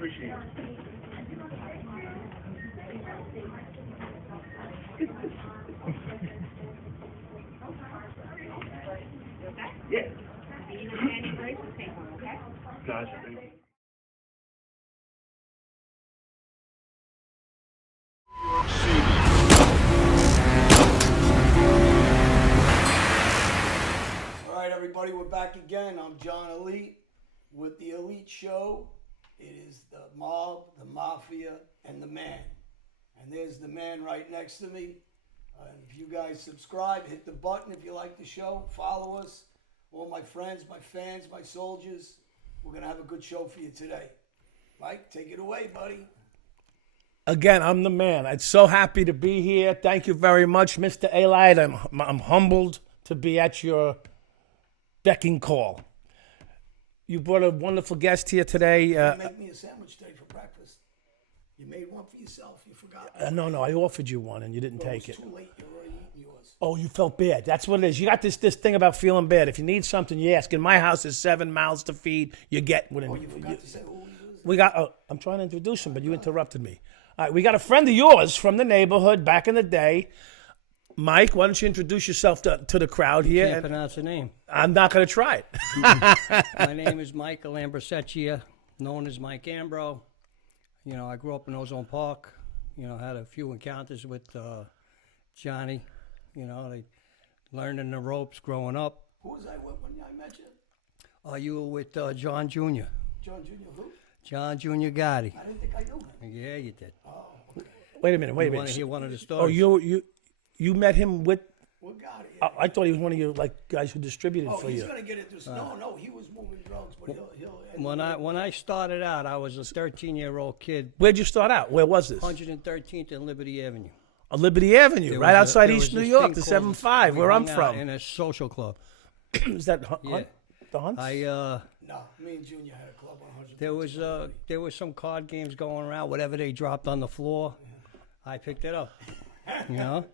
appreciate it. Yeah. Gotcha. Thank you. All right, everybody, we're back again. I'm John Alite with the Elite Show. It is the mob, the mafia, and the man. And there's the man right next to me. And if you guys subscribe, hit the button if you like the show. Follow us. All my friends, my fans, my soldiers. We're going to have a good show for you today. Mike, take it away, buddy. Again, I'm the man. I'm so happy to be here. Thank you very much, Mr. Alite. I'm humbled to be at your becking call. You brought a wonderful guest here today. You make me a sandwich today for breakfast. You made one for yourself. You forgot. No, I offered you one and you didn't take it. It was too late. You're already eating yours. Oh, you felt bad. That's what it is. You got this thing about feeling bad. If you need something, you ask. In my house, there's 7 mouths to feed. You get what Oh, you forgot to say who he was? we got. I'm trying to introduce him, but you interrupted me. All right, we got a friend of yours from the neighborhood back in the day. Mike, why don't you introduce yourself to the crowd here? Can't pronounce the name. I'm not going to try it. My name is Michael Ambrosecchia, known as Mike Ambro. You know, I grew up in Ozone Park. You know, had a few encounters with Johnny. You know, they learning the ropes growing up. Who was I with when I met you? You were with John Jr. John Jr. Who? John Jr. Gotti. I didn't think I knew him. Yeah, you did. Oh, okay. Wait a minute. You want to hear one of the Oh, stories? you met him with? What got it? I thought he was one of your guys who distributed for he's you. gonna get into this. No, he was moving drugs, but he'll. When I started out, I was a 13-year-old kid, Where'd you start out? Where was this? 113th and Liberty Avenue. On Liberty Avenue, right outside East New York, the 7-5, where I'm We hung out from. in a social club. Is that Yeah. the Hunts? No, me and Junior had a club on 100. There was some card games going around. Whatever they dropped on the floor, I picked it up. You know,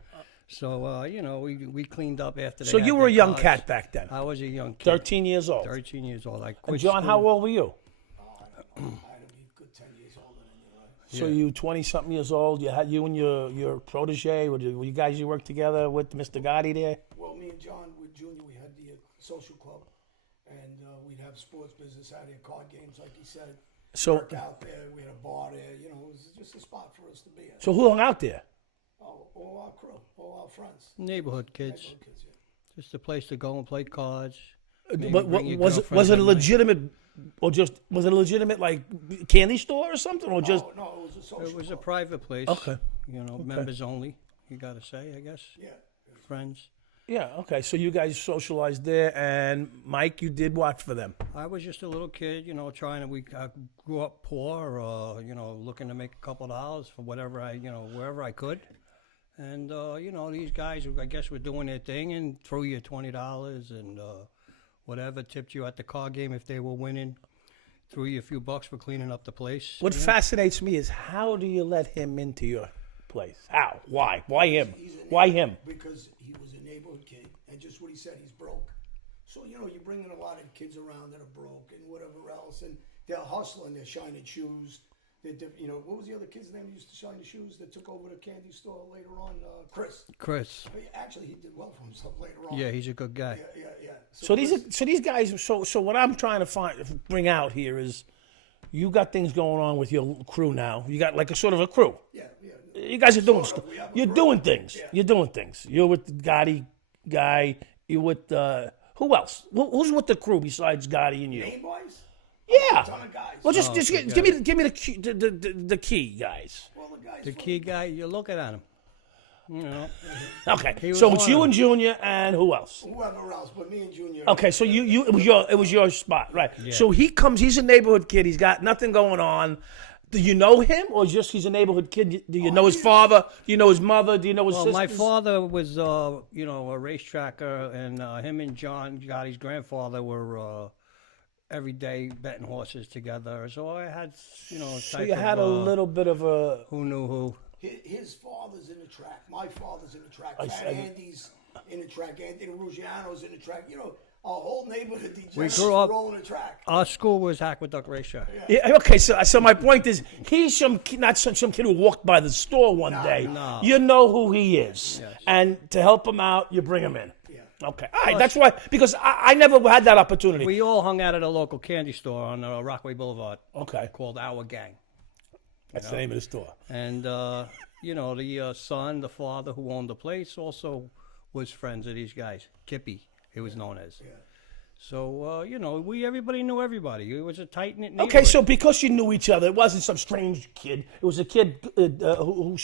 so you know we cleaned up after. So you were a young cat back then. I was a young kid. 13 years old. 13 years old. I And quit John, school. how old were you? I'd be a good 10 years older than you, right? So you 20-something years old. You had you and your protege. Were you guys you worked together with Mr. Gotti there? Well, me and John with Junior, we had the social club, and we'd have sports business out here, card games, like he said. So Work out there. We had a bar there. You know, it was just a spot for us to be at. so who hung out there? Oh, all our crew, all our friends. Neighborhood kids. Neighborhood kids, yeah. Just a place to go and play cards. Maybe What, bring your was girlfriend it a with me. legitimate, or just was it a legitimate like candy store or something, or just? Oh, no, it was a social It was a club. private place. Okay. You know, members only. You got to say, I guess. Yeah. Friends. Yeah. Okay. So you guys socialized there, and Mike, you did what for them? I was just a little kid, you know, I grew up poor, you know, looking to make a couple of dollars for whatever wherever I could. And, you know, these guys, I guess, were doing their thing and threw you $20 and whatever, tipped you at the card game if they were winning, threw you a few bucks for cleaning up the place. What fascinates me is how do you let him into your place? How? Why? Why him? Why him? Because he was a neighborhood kid, and just what he said, he's broke. So, you know, you bring in a lot of kids around that are broke and whatever else, and they're hustling, they're shining shoes. You know, what was the other kid's name who used to shine the shoes that took over the candy store later on? Chris. Actually, he did well for himself later on. Yeah, he's a good guy. Yeah. So these guys. So what I'm trying to bring out here is, you got things going on with your crew now. You got like a sort of a crew. Yeah. You guys are doing Sort stuff. of. We have a You're crew. doing things. Yeah. You're doing things. You're with the Gotti guy. You're with who else? Who's with the crew besides Gotti and you? Name-wise? Yeah. A ton of guys. Well, just give me the key guys. Well, the guys The from- key guy, you're looking at him. You know, Okay. was So it's one you of and Junior and who else? Whoever else, but me and Junior. Okay, so it was your spot, right? So he comes. He's a neighborhood kid. He's got nothing going on. Do you know him, or just he's a neighborhood kid? Do you know his father? Do you know his mother? Do you know his well, sisters? my father was, you know, a racetracker, and him and John Gotti's grandfather were every day betting horses together. So I had, you know, So you had a little bit of a. who knew who. His father's in the track. My father's in the track. I Fat see. Andy's in the track. Anthony Ruggiano's in the track. You know, Our whole neighborhood We degenerates grew up. rolling a track. Our school was Aqueduct Racetrack. Yeah, okay, so my point is, he's not some kid who walked by the store one day. no. You know who he is, Yes. and to help him out, you bring him in. Yeah. Okay, all right. That's why, because I never had that opportunity. We all hung out at a local candy store on Rockaway Boulevard Okay, called Our Gang. that's the name of the store. And, the son, the father who owned the place also was friends of these guys. Kippy, he was known as. Yeah. So, everybody knew everybody. It was a tight-knit neighborhood. Okay, so because you knew each other, it wasn't some strange kid. It was a kid who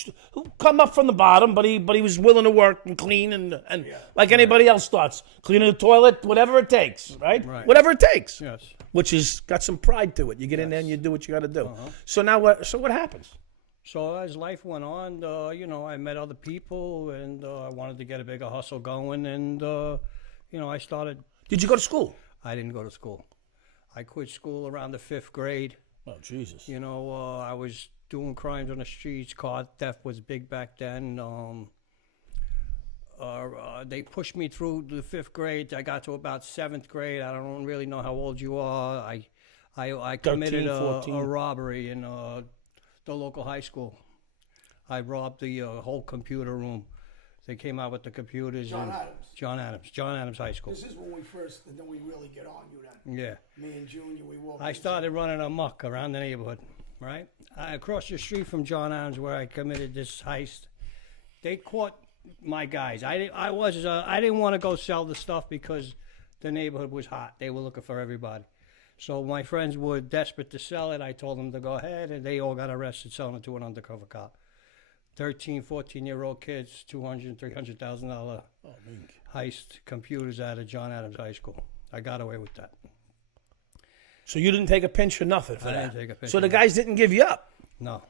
come up from the bottom, but he was willing to work and clean and like anybody else starts cleaning the toilet, whatever it takes, right? Whatever it takes. Yes. Which is got some pride to it. You get in there and you do what you got to do. So now what? So what happens? So as life went on, I met other people, and I wanted to get a bigger hustle going, and, I started. Did you go to school? I didn't go to school. I quit school around the 5th grade. Oh Jesus! I was doing crimes on the streets. Car theft was big back then. They pushed me through the 5th grade. I got to about 7th grade. I don't really know how old you are. I committed 13, a robbery in the local high school. I robbed the whole computer room. They came out with the computers. John Adams High School. This is when then we really get on you then. Yeah. Me and Junior, we walked. I started running amok around the neighborhood, right? Across the street from John Adams, where I committed this heist, they caught my guys. I didn't want to go sell the stuff because the neighborhood was hot. They were looking for everybody. So my friends were desperate to sell it. I told them to go ahead, and they all got arrested selling it to an undercover cop. 13, 14-year-old kids, $200,000, $300,000 heist computers out of John Adams High School. I got away with that. So you didn't take a pinch or nothing for I that? didn't take a pinch So or the nothing. guys didn't give you up? No.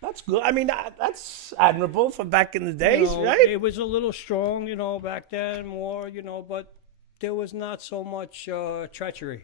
That's good. I mean, that's admirable for back in the days, right? It was a little strong, back then, more, but there was not so much treachery,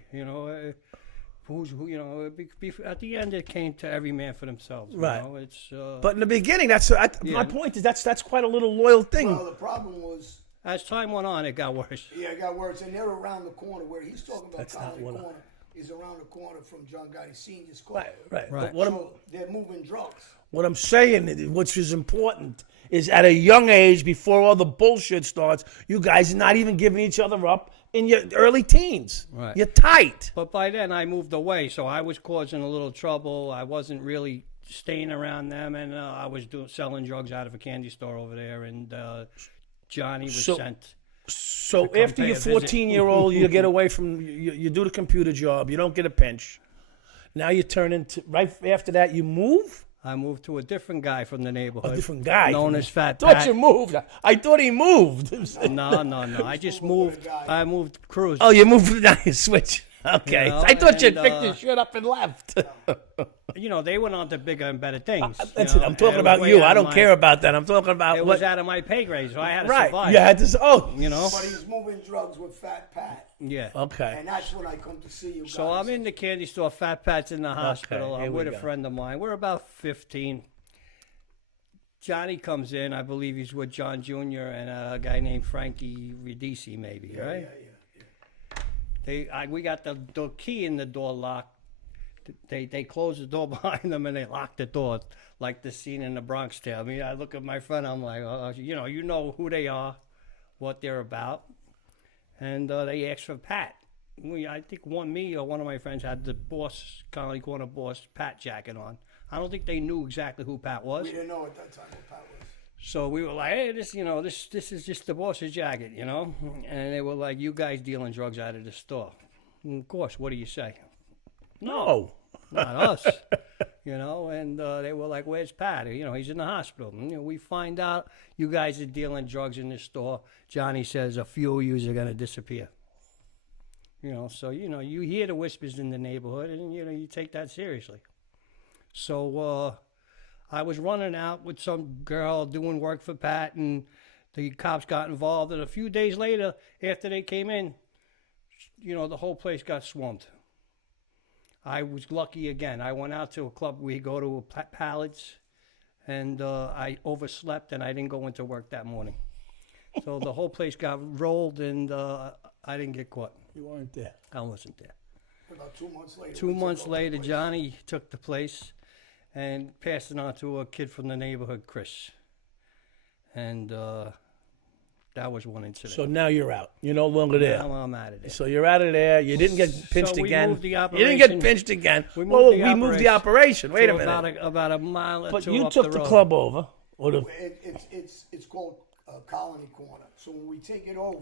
at the end, it came to every man for themselves. Right. It's, But in the beginning, my point is that's quite a little loyal thing. Well, the problem was, as time went on, it got worse. yeah, it got worse, and they're around the corner where he's talking about. That's not Conley what I- Corner is around the corner from John Gotti Senior's corner. Right. Right. But what So they're moving drugs. What I'm saying, which is important, is at a young age, before all the bullshit starts, you guys are not even giving each other up in your early teens. Right. You're tight. But by then, I moved away, so I was causing a little trouble. I wasn't really staying around them, and I was selling drugs out of a candy store over there, and Johnny was sent. So come after pay you're a visit. 14-year-old, you get away from, you do the computer job, you don't get a pinch. Now you turn into, right after that, you move? I moved to a different guy from the neighborhood. A different guy. Known as Fat Thought Pat. you moved. I thought he moved. No. I just moved. I moved cruise. Oh, you moved, now you switch. Okay. I thought you and, picked your shit up and left. They went on to bigger and better things. That's it. I'm talking about you. I don't care about that. I'm talking about It what. was out of my pay grade, so I had to Right. survive. You had to. Oh. But he's moving drugs with Fat Pat, Yeah. Okay. and that's when I come to see you guys. So I'm in the candy store. Fat Pat's in the hospital. here I'm we with a go. friend of mine. We're about 15. Johnny comes in. I believe he's with John Jr. and a guy named Frankie Radici, maybe, right? Yeah. We got the key in the door locked. They closed the door behind them and they locked the door, like the scene in the Bronx Tale. I mean, I look at my friend. I'm like, you know who they are, what they're about, and they asked for Pat. I think me or one of my friends had the Conley Corner boss Pat jacket on. I don't think they knew exactly who Pat was. We didn't know at that time who Pat was. So we were like, hey, this is just the boss's jacket, And they were like, you guys dealing drugs out of the store. And of course, what do you say? No. Not us. And they were like, where's Pat? He's in the hospital. And, we find out you guys are dealing drugs in this store. Johnny says a few of you are going to disappear. So, you hear the whispers in the neighborhood and, you take that seriously. So I was running out with some girl doing work for Pat, and the cops got involved. And a few days later, after they came in, the whole place got swarmed. I was lucky again. I went out to a club. We go to Pallets, and I overslept, and I didn't go into work that morning. So the whole place got rolled, and I didn't get caught. You weren't there. I wasn't there. About 2 months later. 2 we took months over later, the place. Johnny took the place and passed it on to a kid from the neighborhood, Chris. And that was one incident. So now you're out. You're no longer there. Now I'm out of there. So you're out of there. You didn't get pinched So we again. moved the You didn't get operation- pinched again. we moved Whoa, the we moved the operation. Wait a So minute. About a mile or But two you up took the road. club over. Or the, It's called Colony Corner. So when we take it over,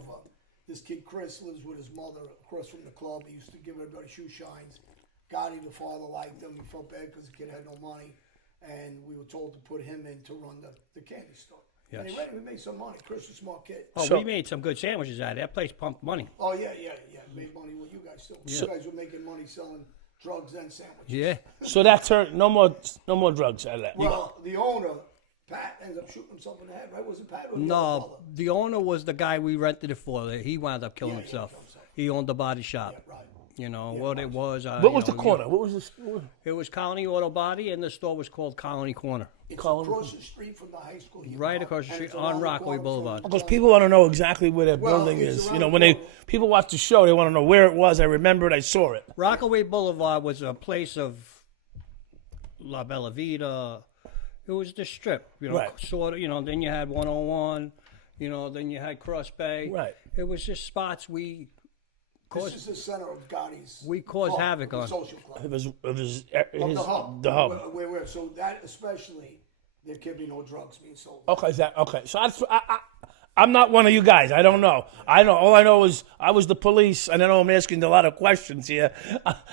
this kid Chris lives with his mother across from the club. He used to give everybody shoe shines. Gotti, the father, liked him. He felt bad because the kid had no money. And we were told to put him in to run the candy store. And he Yes. made some money. Chris was a smart kid. Oh, So- we made some good sandwiches out of it. That place pumped money. Oh, yeah. Made money with you guys too. You guys were making money selling drugs and sandwiches. Yeah. so that turned no more drugs out of that. Well, the owner, Pat, ends up shooting himself in the head, right? Was it Pat or the other No, brother? the owner was the guy we rented it for. He wound up killing Yeah, he himself. killed himself. He owned the body shop. Yeah, right. You know what it was. What was the corner? What was the It was Colony Auto Body, and the store was called Colony Corner. It's Colony- across the street from the high school. here, Right Bob, across the and street it's on around the Rockaway corner from Boulevard. the Because Colony- people want to know exactly where that Well, building it's is. around You know, the when they corner. people watch the show, they want to know where it was. I remember it. I saw it. Rockaway Boulevard was a place of La Bella Vita. It was the strip, you know, Right. sort of. You know, then you had 101. You know, then you had Cross Bay. Right. It was just spots This is the center of Gotti's. We caused club, havoc the on. social club. It was his Of the hub. the hub. So that especially, there can be no drugs being sold. Okay, okay. So I'm not one of you guys. I don't know. I know. All I know is I was the police, and I know I'm asking a lot of questions here,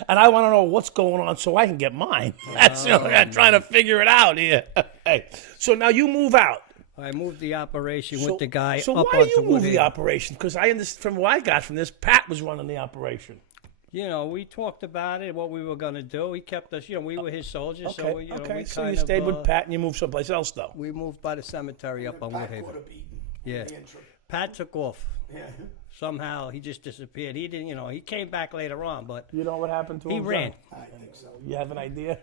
and I want to know what's going on so I can get mine. That's I'm trying to figure it out here. Hey, so now you move out. I moved the operation with the guy So up why do you onto move the Woodhaven. operation? Because I understand from what I got from this, Pat was running the operation. You know, we talked about it, what we were going to do. He kept us, you know, we were his soldiers. Okay, So, you know, okay. we So kind you stayed of, with Pat, and you moved someplace else, though. We moved by the cemetery up on Pat Woodhaven. caught a beating. Yeah. The intro. Pat took off. Yeah. Somehow he just disappeared. He didn't, you know, he came back later on, but You know what happened to him? he ran. I think so. You have an idea?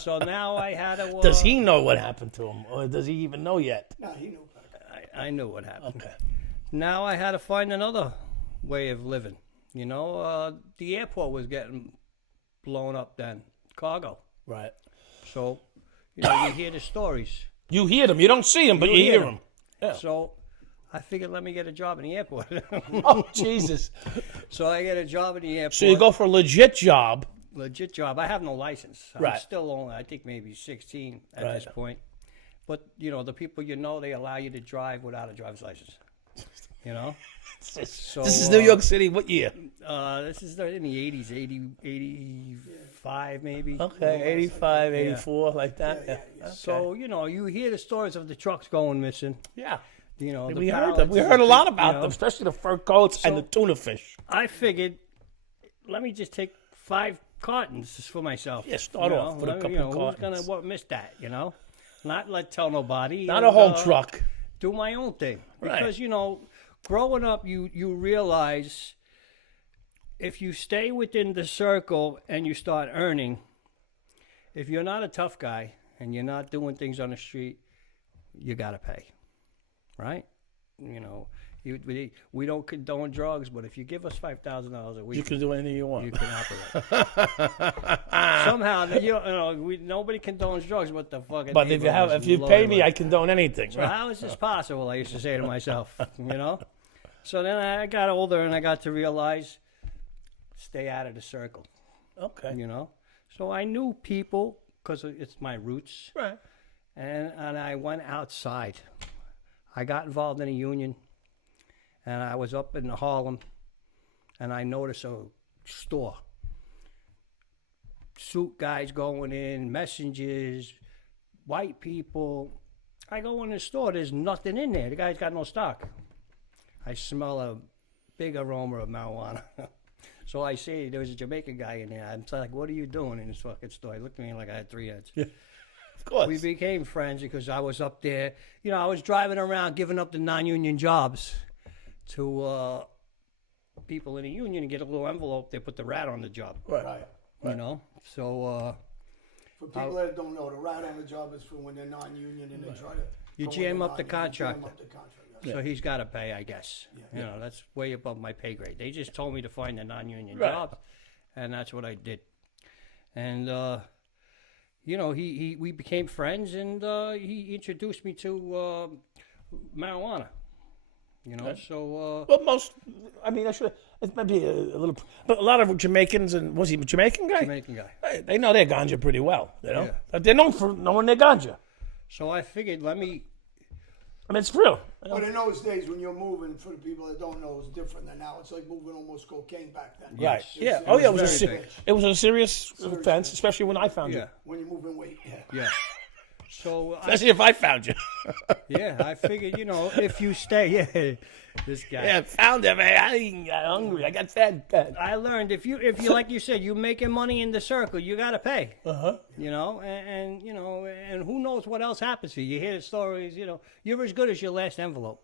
So now I had to. Does he know what happened to him, or does he even know yet? No, he knew Pat. I knew what happened. Okay. Now I had to find another way of living. You know, the airport was getting blown up then, cargo. Right. So, you know, you hear the stories. You hear them. You don't see them, but you hear them. Yeah. So I figured, let me get a job in the airport. Oh, Jesus. So I get a job in the airport. So you go for a legit job. Legit job. I have no license. I'm Right. still only, I think maybe 16 at Right. this point. But, you know, the people you know, they allow you to drive without a driver's license. You know? So, This is New York City. What year? This is in the 80s, 85 maybe. Okay, 85, 84, like that. Yeah. Okay. So, you know, you hear the stories of the trucks going missing. yeah. You know, the We heard them. pallets We and heard a the- lot you about know. them, especially the fur coats and the tuna fish. I figured, let me just take 5 cartons for myself. Yeah, start you off with a Let me- couple you know, cartons. Who's gonna miss that? You know, not tell nobody. Not and, a whole truck. Do my own thing Right. because you know, growing up, you realize if you stay within the circle and you start earning, if you're not a tough guy and you're not doing things on the street, you gotta pay, right? You know, we don't condone drugs, but if you give us $5,000 a week, You can do anything you want. you can operate. Somehow, you know, nobody condones drugs, but the fucking. But if you pay me, I condone anything. So how is this possible? I used to say to myself, you know. So then I got older and I got to realize, stay out of the circle, Okay. you know. So I knew people because it's my roots, Right. and I went outside. I got involved in a union, and I was up in Harlem, and I noticed a store. Suit guys going in, messengers, white people. I go in the store, there's nothing in there. The guy's got no stock. I smell a big aroma of marijuana. So I say, there was a Jamaican guy in there. I'm like, what are you doing in this fucking store? He looked at me like I had 3 heads. Of course. We became friends because I was up there. You know, I was driving around giving up the non-union jobs to people in the union and get a little envelope. They put the rat on the job, Right. you know. So For people that don't know, the rat on the job is for when they're non-union and they try to. You for when jam they're up the non-union, contractor. Jam up the contract. Yes. So he's got to pay, I guess. You know, that's way above my pay grade. They just told me to find a non-union job, and that's what I did. And you know, we became friends, and he introduced me to marijuana. You know, so well, I mean, it might be a little, but a lot of Jamaicans, and was he a Jamaican guy? Jamaican guy. They know their ganja pretty well, you know. They're known for knowing their ganja. So I figured, I mean, it's real. But in those days, when you're moving, for the people that don't know, it's different than now. It's like moving almost cocaine back then. Right. It's- Oh yeah. It it's was a serious offense, especially when I found you. when you're moving weight. yeah. So Especially if I found you. I figured, you know, if you stay, this guy. Yeah, I found him. I got hungry. I got fed. I learned if you like you said, you're making money in the circle, you got to pay. You know, and you know, and who knows what else happens to you. You hear the stories. You know, you're as good as your last envelope.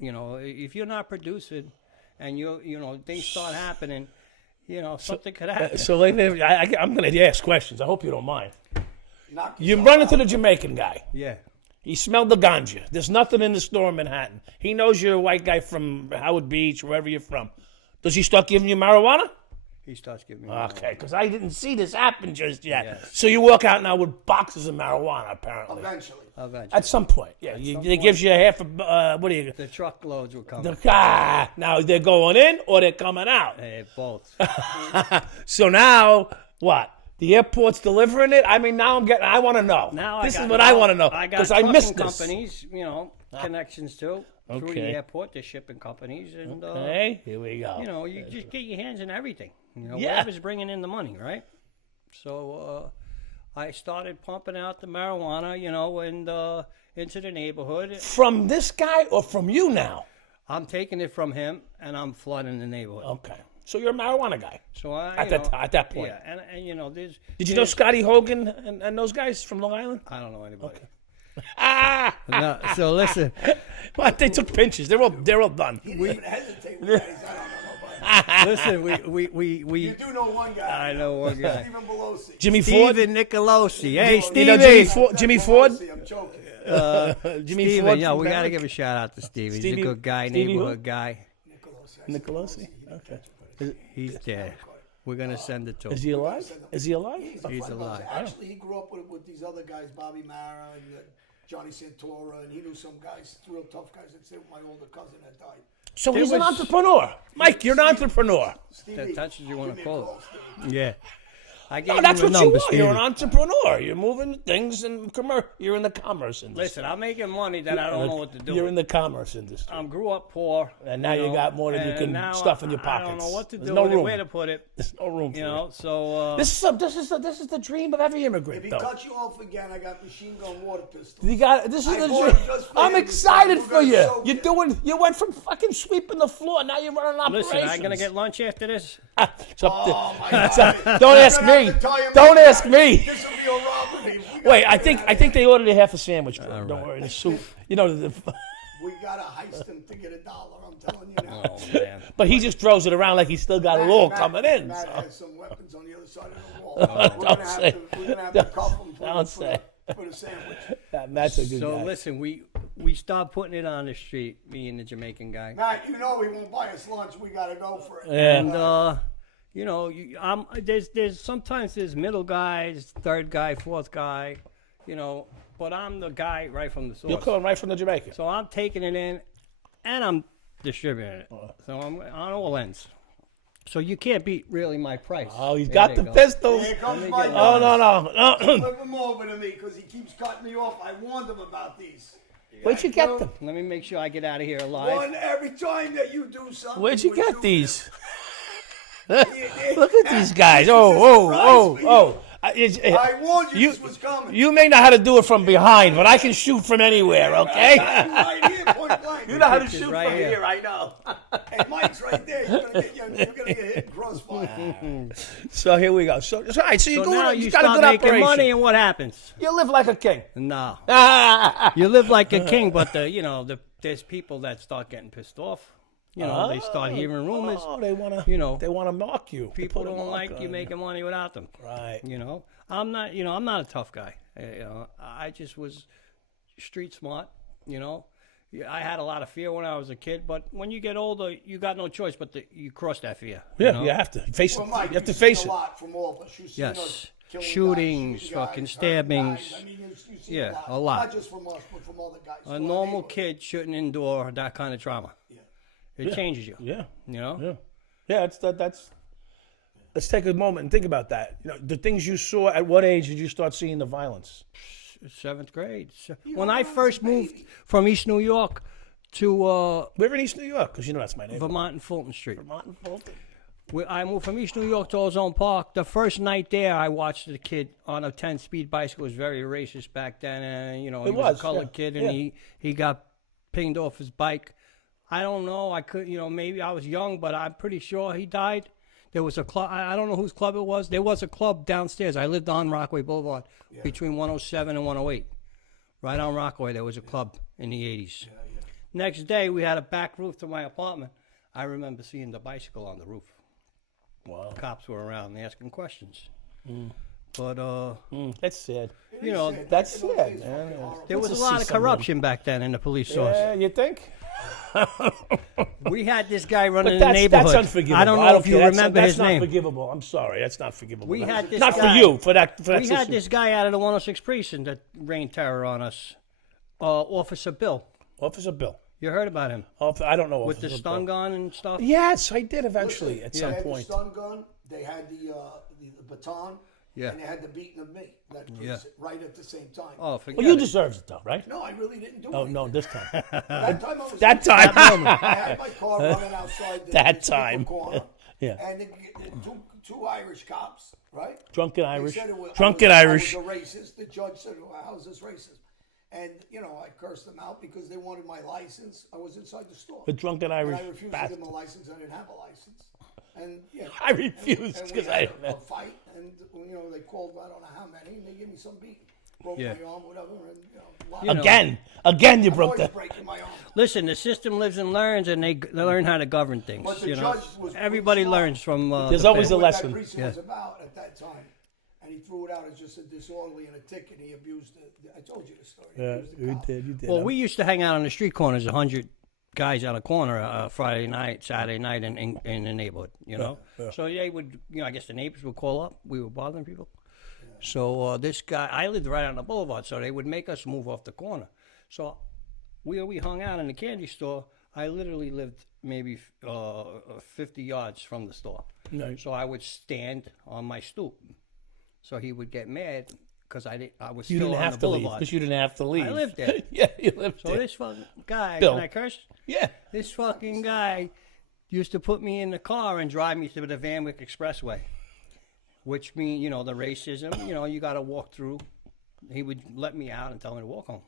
You know, if you're not producing, and you know things start happening, you know something could happen. So I'm going to ask questions. I hope you don't mind. Knock You yourself run into out. the Jamaican guy. Yeah. He smelled the ganja. There's nothing in the store in Manhattan. He knows you're a white guy from Howard Beach, wherever you're from. Does he start giving you marijuana? He starts giving me. Okay, because I didn't see this happen just yet. Yes. So you walk out now with boxes of marijuana, apparently. Eventually. Eventually. At some point, yeah. They gives you a half of, what do you... The truckloads were coming. Now they're going in or they're coming out. Both. So now, what? The airport's delivering it? I mean, now I want to know. Now this I got, is what I want to know. I got because I missed trucking this. companies, you know, connections too. Through the Okay. airport, they're shipping companies. And, Okay, here we go. you know, you just get your hands in everything. You know, Yeah. whatever's bringing in the money, right? So I started pumping out the marijuana, you know, and into the neighborhood. From this guy or from you now? I'm taking it from him, and I'm flooding the neighborhood. Okay. So you're a marijuana guy So I, at you know, that point. Yeah, and you know, there's. Did you know Scotty Hogan and those guys from Long Island? I don't know anybody. Ah! No, so listen, What? They took pinches. They're all done. He didn't even hesitate with guys. I don't know nobody. listen, we You do know one guy. I know one guy. Stephen Belosi. Jimmy Ford. Steven Nicolosi. Hey, You Stevie. know Jimmy Ford? Belosi, I'm joking. Jimmy Steven, Ford. yeah, from we got to Barrick? give a shout out to Steve. He's Stevie- a good guy, Stevie who? neighborhood guy. Nicolosi. Okay. He's there. We're going to send it to Is him. he alive? Is he alive? He's a He's friend of alive. mine. Actually, he grew up with these other guys, Bobby Mara and Johnny Santora, and he knew some guys, real tough guys that stayed with my older cousin that died. So he's an was- entrepreneur. Mike, you're an entrepreneur. Stevie, That's what you want give to me a call call, it. Stevie. Yeah. I gave No, that's him what a number, you are. You're an Stevie. entrepreneur. You're moving things and you're in the commerce industry. Listen, I'm making money that I don't know what to do You're with. in the commerce industry. I grew up poor. And now you know, got more than you and can now stuff in your I don't pockets. know what to There's do no with it, room. where to put it. There's no room for You know, it. so This is the dream of every immigrant, If he though. cuts you off again, I got machine gun water pistols. You got this is I the bought dream. it just for I'm him. excited We're for gonna you. soak You're it. You went from fucking sweeping the floor. Now you're running operations. listen, I'm going to get lunch after this. Oh, my God. Don't ask me. Don't ask me. This will be a robbery. Wait, I think they ordered a half a sandwich. For him. Don't worry, the soup. You know, We got to heist him to get $1. I'm telling you now. Oh, man. but he just throws it around like he's still got it all coming in. Matt so. has some weapons on the other side of the wall. We're going to have to cuff him for the sandwich. That's a good So guy. listen, we stopped putting it on the street, me and the Jamaican guy. Matt, you know he won't buy us lunch. We got to go for it. Yeah. And you know, there's sometimes there's middle guys, third guy, fourth guy, you know, but I'm the guy right from the source. You're coming right from the Jamaica. So I'm taking it in, and I'm distributing it. So I'm on all ends. So you can't beat really my price. Oh, he's There got you the go. pistols. Here comes me my get Oh, gun. no. Flip him over to me because he keeps cutting me off. I warned him about these. Where'd you get them? Let me make sure I get out of here alive. One every time that you do something. Where'd you we get shoot these? him. Look at these guys. This is a surprise for you. I warned you, this was coming. You may know how to do it from behind, but I can shoot from anywhere, okay? Right here, point blank. You know how to Picture's shoot right from here. here, I know. Hey, Mike's right there. You're gonna get hit in crossfire. So here we go. So, all right, so you So go now in, you you got a start good making operation. money, and what happens? You live like a king. No. Ah, You live like a king, but there's people that start getting pissed off. You know, they start hearing rumors. Oh, they want to. You know, they want to mock you. people They put a don't mark like on you making money without them. Right. You know, I'm not. I'm not a tough guy. You know, I just was street smart. You know, I had a lot of fear when I was a kid, but when you get older, you got no choice but you cross that fear. Yeah, know? you have to face it. Well, Mike, You have to you've face seen it. a lot from all of us. You've seen us Yes. killing Shootings, guys, fucking shooting guys, hurting stabbings. guys. I mean, you've seen Yeah, a a lot. lot. Not just from us, but from other guys. A normal kid shouldn't endure that kind of trauma. Yeah. It changes you. Yeah. You know? Yeah. Yeah, that's let's take a moment and think about that. You know, the things you saw, at what age did you start seeing the violence? 7th grade. When I first moved from East New York to We're in East New York, because you know that's my neighborhood. Vermont and Fulton Street. Vermont and Fulton. I moved from East New York to Ozone Park. The first night there, I watched the kid on a 10-speed bicycle. It was very racist back then. And, he was a colored kid, and he got pinged off his bike. I don't know. I could, maybe I was young, but I'm pretty sure he died. There was a club. I don't know whose club it was. There was a club downstairs. I lived on Rockaway Boulevard between 107 and 108. Right on Rockaway, there was a club in the 80s. Next day, we had a back roof to my apartment. I remember seeing the bicycle on the roof. Wow. Cops were around asking questions. But, That's sad. That's sad, man. there was Let's a lot see of corruption back then in the police force. Yeah, you think? We had this guy running But the neighborhood. that's unforgivable. I don't know if you care. remember that's his not name. forgivable. I'm sorry. That's not forgivable. We had this not guy- for you, for that We had system. this guy out of the 106 precinct that rained terror on us. Officer Bill. Officer Bill. You heard about him? I don't know. With the Officer stun Bill. gun and stuff? Yes, I did eventually at They some had point. the stun gun. They had the baton. Yeah. And they had the beating of me. That was right at the same time. Oh, forget Well, you it. deserved it though, right? No, I really didn't do Oh anything. no, this time. That time I was That time. I had my car running outside the That the time. corner. Yeah. And the two Irish cops, right? Drunken They Irish. said it was, Drunken I Irish. was a racist. The judge said, well, how's this racist? And, I cursed them out because they wanted my license. I was inside the store. The drunken Irish And I refused to bastard. give them a license. I didn't have a license. And, I refused and we because had I a didn't know. fight. And, they called, I don't know how many, and they gave me some beating. Broke Yeah. my arm, whatever. And, a lot of- Again, you I'm broke always that. breaking my arm. Listen, the system lives and learns, and they learn how to govern things. But the judge was Everybody smart. learns from. There's the always past. a lesson. What that precinct was about at that time. And he threw it out as just a disorderly and a ticket. He abused it. I told you the story. He abused the cop. You did. Well, we used to hang out on the street corners, 100 guys on a corner Friday night, Saturday night in the neighborhood, So they would, I guess the neighbors would call up. We were bothering people. So this guy, I lived right on the boulevard, so they would make us move off the corner. So where we hung out in the candy store, I literally lived maybe 50 yards from the store. Nice. So I would stand on my stoop. So he would get mad because I was You still didn't on have the to leave boulevard. because you didn't have to leave. I lived there. Yeah, you lived So there. this fucking guy, Bill. can I curse? Yeah. This fucking guy used to put me in the car and drive me to the Van Wyck Expressway, which means, the racism, you got to walk through. He would let me out and tell me to walk home,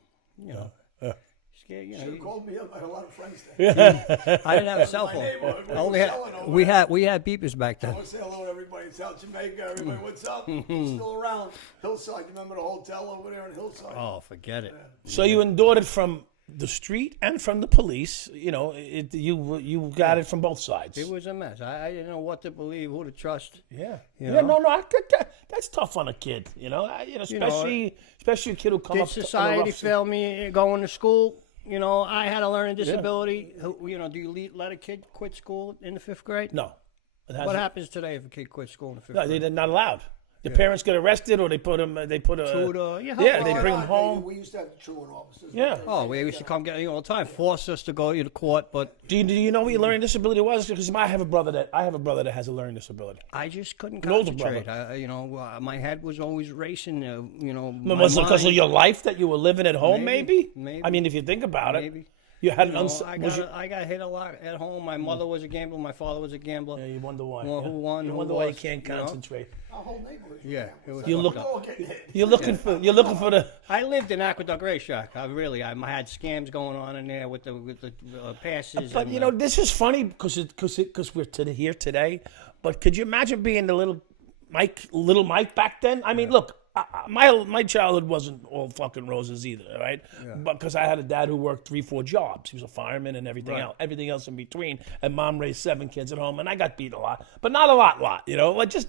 Scared, Should have called me up. I had a lot of friends there. I didn't have a cell phone. neighborhood. I only had, we had beepers back I then. want to say hello to everybody in South Jamaica. Everybody, what's up? Still around. Hillside. You remember the hotel over there in Hillside? Oh, forget it. So you endured it from the street and from the police. You got it from both sides. It was a mess. I didn't know what to believe, who to trust. Yeah. You Yeah. know? No. That's tough on a kid. Especially a kid who come Did up. society to fail me going to school? I had a learning disability. Do you let a kid quit school in the 5th grade? No. It What hasn't- happens today if a kid quits school in the 5th No, grade? they're not allowed. The parents get arrested, or they put them. They put a. Tutor, Yeah, help they them. bring them home. We used to have truant officers. Yeah. Oh, we used to come get all the time, force us to go to court, but Do you know what your learning disability was? Because I have a brother that has a learning disability. I just couldn't An older concentrate. My head was always racing. Was it because of your life that you were living at home? Maybe. Maybe. I mean, if you think about Maybe. it, you had an. I got hit a lot at home. My mother was a gambler. My father was a gambler. Yeah, you wonder why. Well, who won, You who wonder why you lost, can't you know? concentrate. Our whole neighborhood. Yeah, it was You look. We're all getting hit. You're looking for. You're looking for the. I lived in Aqueduct Racetrack. I had scams going on in there with the passes. But and, this is funny because we're here today. But could you imagine being the little Mike back then? I mean, look, my childhood wasn't all fucking roses either, right? Because I had a dad who worked 3-4 jobs. He was a fireman and everything else in between. And mom raised 7 kids at home, and I got beat a lot, but not a lot. Like just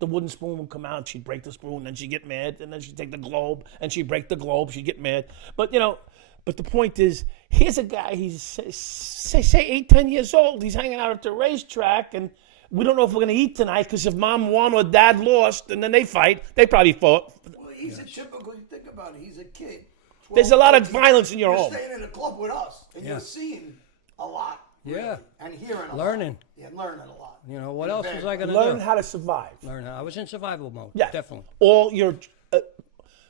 the wooden spoon would come out. She'd break the spoon, and she'd get mad, and then she'd take the globe, and she'd break the globe. She'd get mad, but the point is, Here's a guy, he's say 8, 10 years old. He's hanging out at the racetrack, and we don't know if we're going to eat tonight because if mom won or dad lost, and then they fight, they probably fought. Well, he's a typical, you think about it, he's a kid. 12, There's a lot of 13, violence in your you're home. staying in a club with us, and Yeah. you're seeing a lot. Yeah. Really, and hearing a Learning. lot. Yeah, learning a lot. You know, what else was I going to Learn do? how to survive. Learn how. I was in survival mode. Yeah, Definitely. All your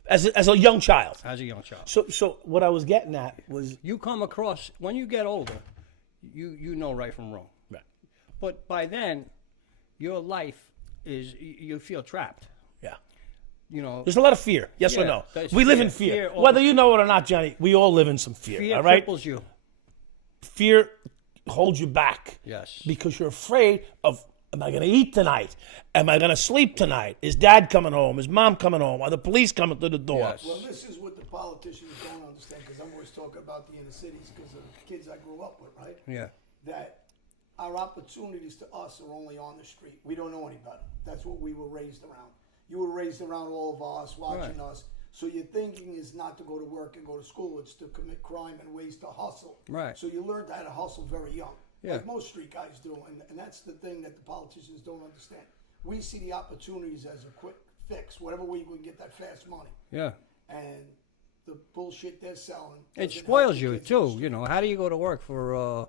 as a young child. As a young child. So what I was getting at was You come across, when you get older, you know right from wrong. Right. But by then, your life is, you feel trapped. yeah. You know, There's a lot of fear. Yes or Yeah, no? there's We live fear. in fear. Fear all Whether the- you know it or not, Johnny, we all live in some fear. fear all right. cripples you. Fear holds you back. Yes. Because you're afraid of, am I going to eat tonight? Am I going to sleep tonight? Is dad coming home? Is mom coming home? Are the police coming to the door? Yes. Well, this is what the politicians don't understand, because I'm always talking about the inner cities because of the kids I grew up with, right? Yeah. That our opportunities to us are only on the street. We don't know any better. That's what we were raised around. You were raised around all of us, watching Right. us. So your thinking is not to go to work and go to school. It's to commit crime and ways to hustle. Right. So you learned how to hustle very young. Yeah. Like most street guys do. And that's the thing that the politicians don't understand. We see the opportunities as a quick fix, whatever way we can get that fast money. Yeah. And the bullshit they're selling. It doesn't help spoils the you kids in the too. You know, how do you go to work for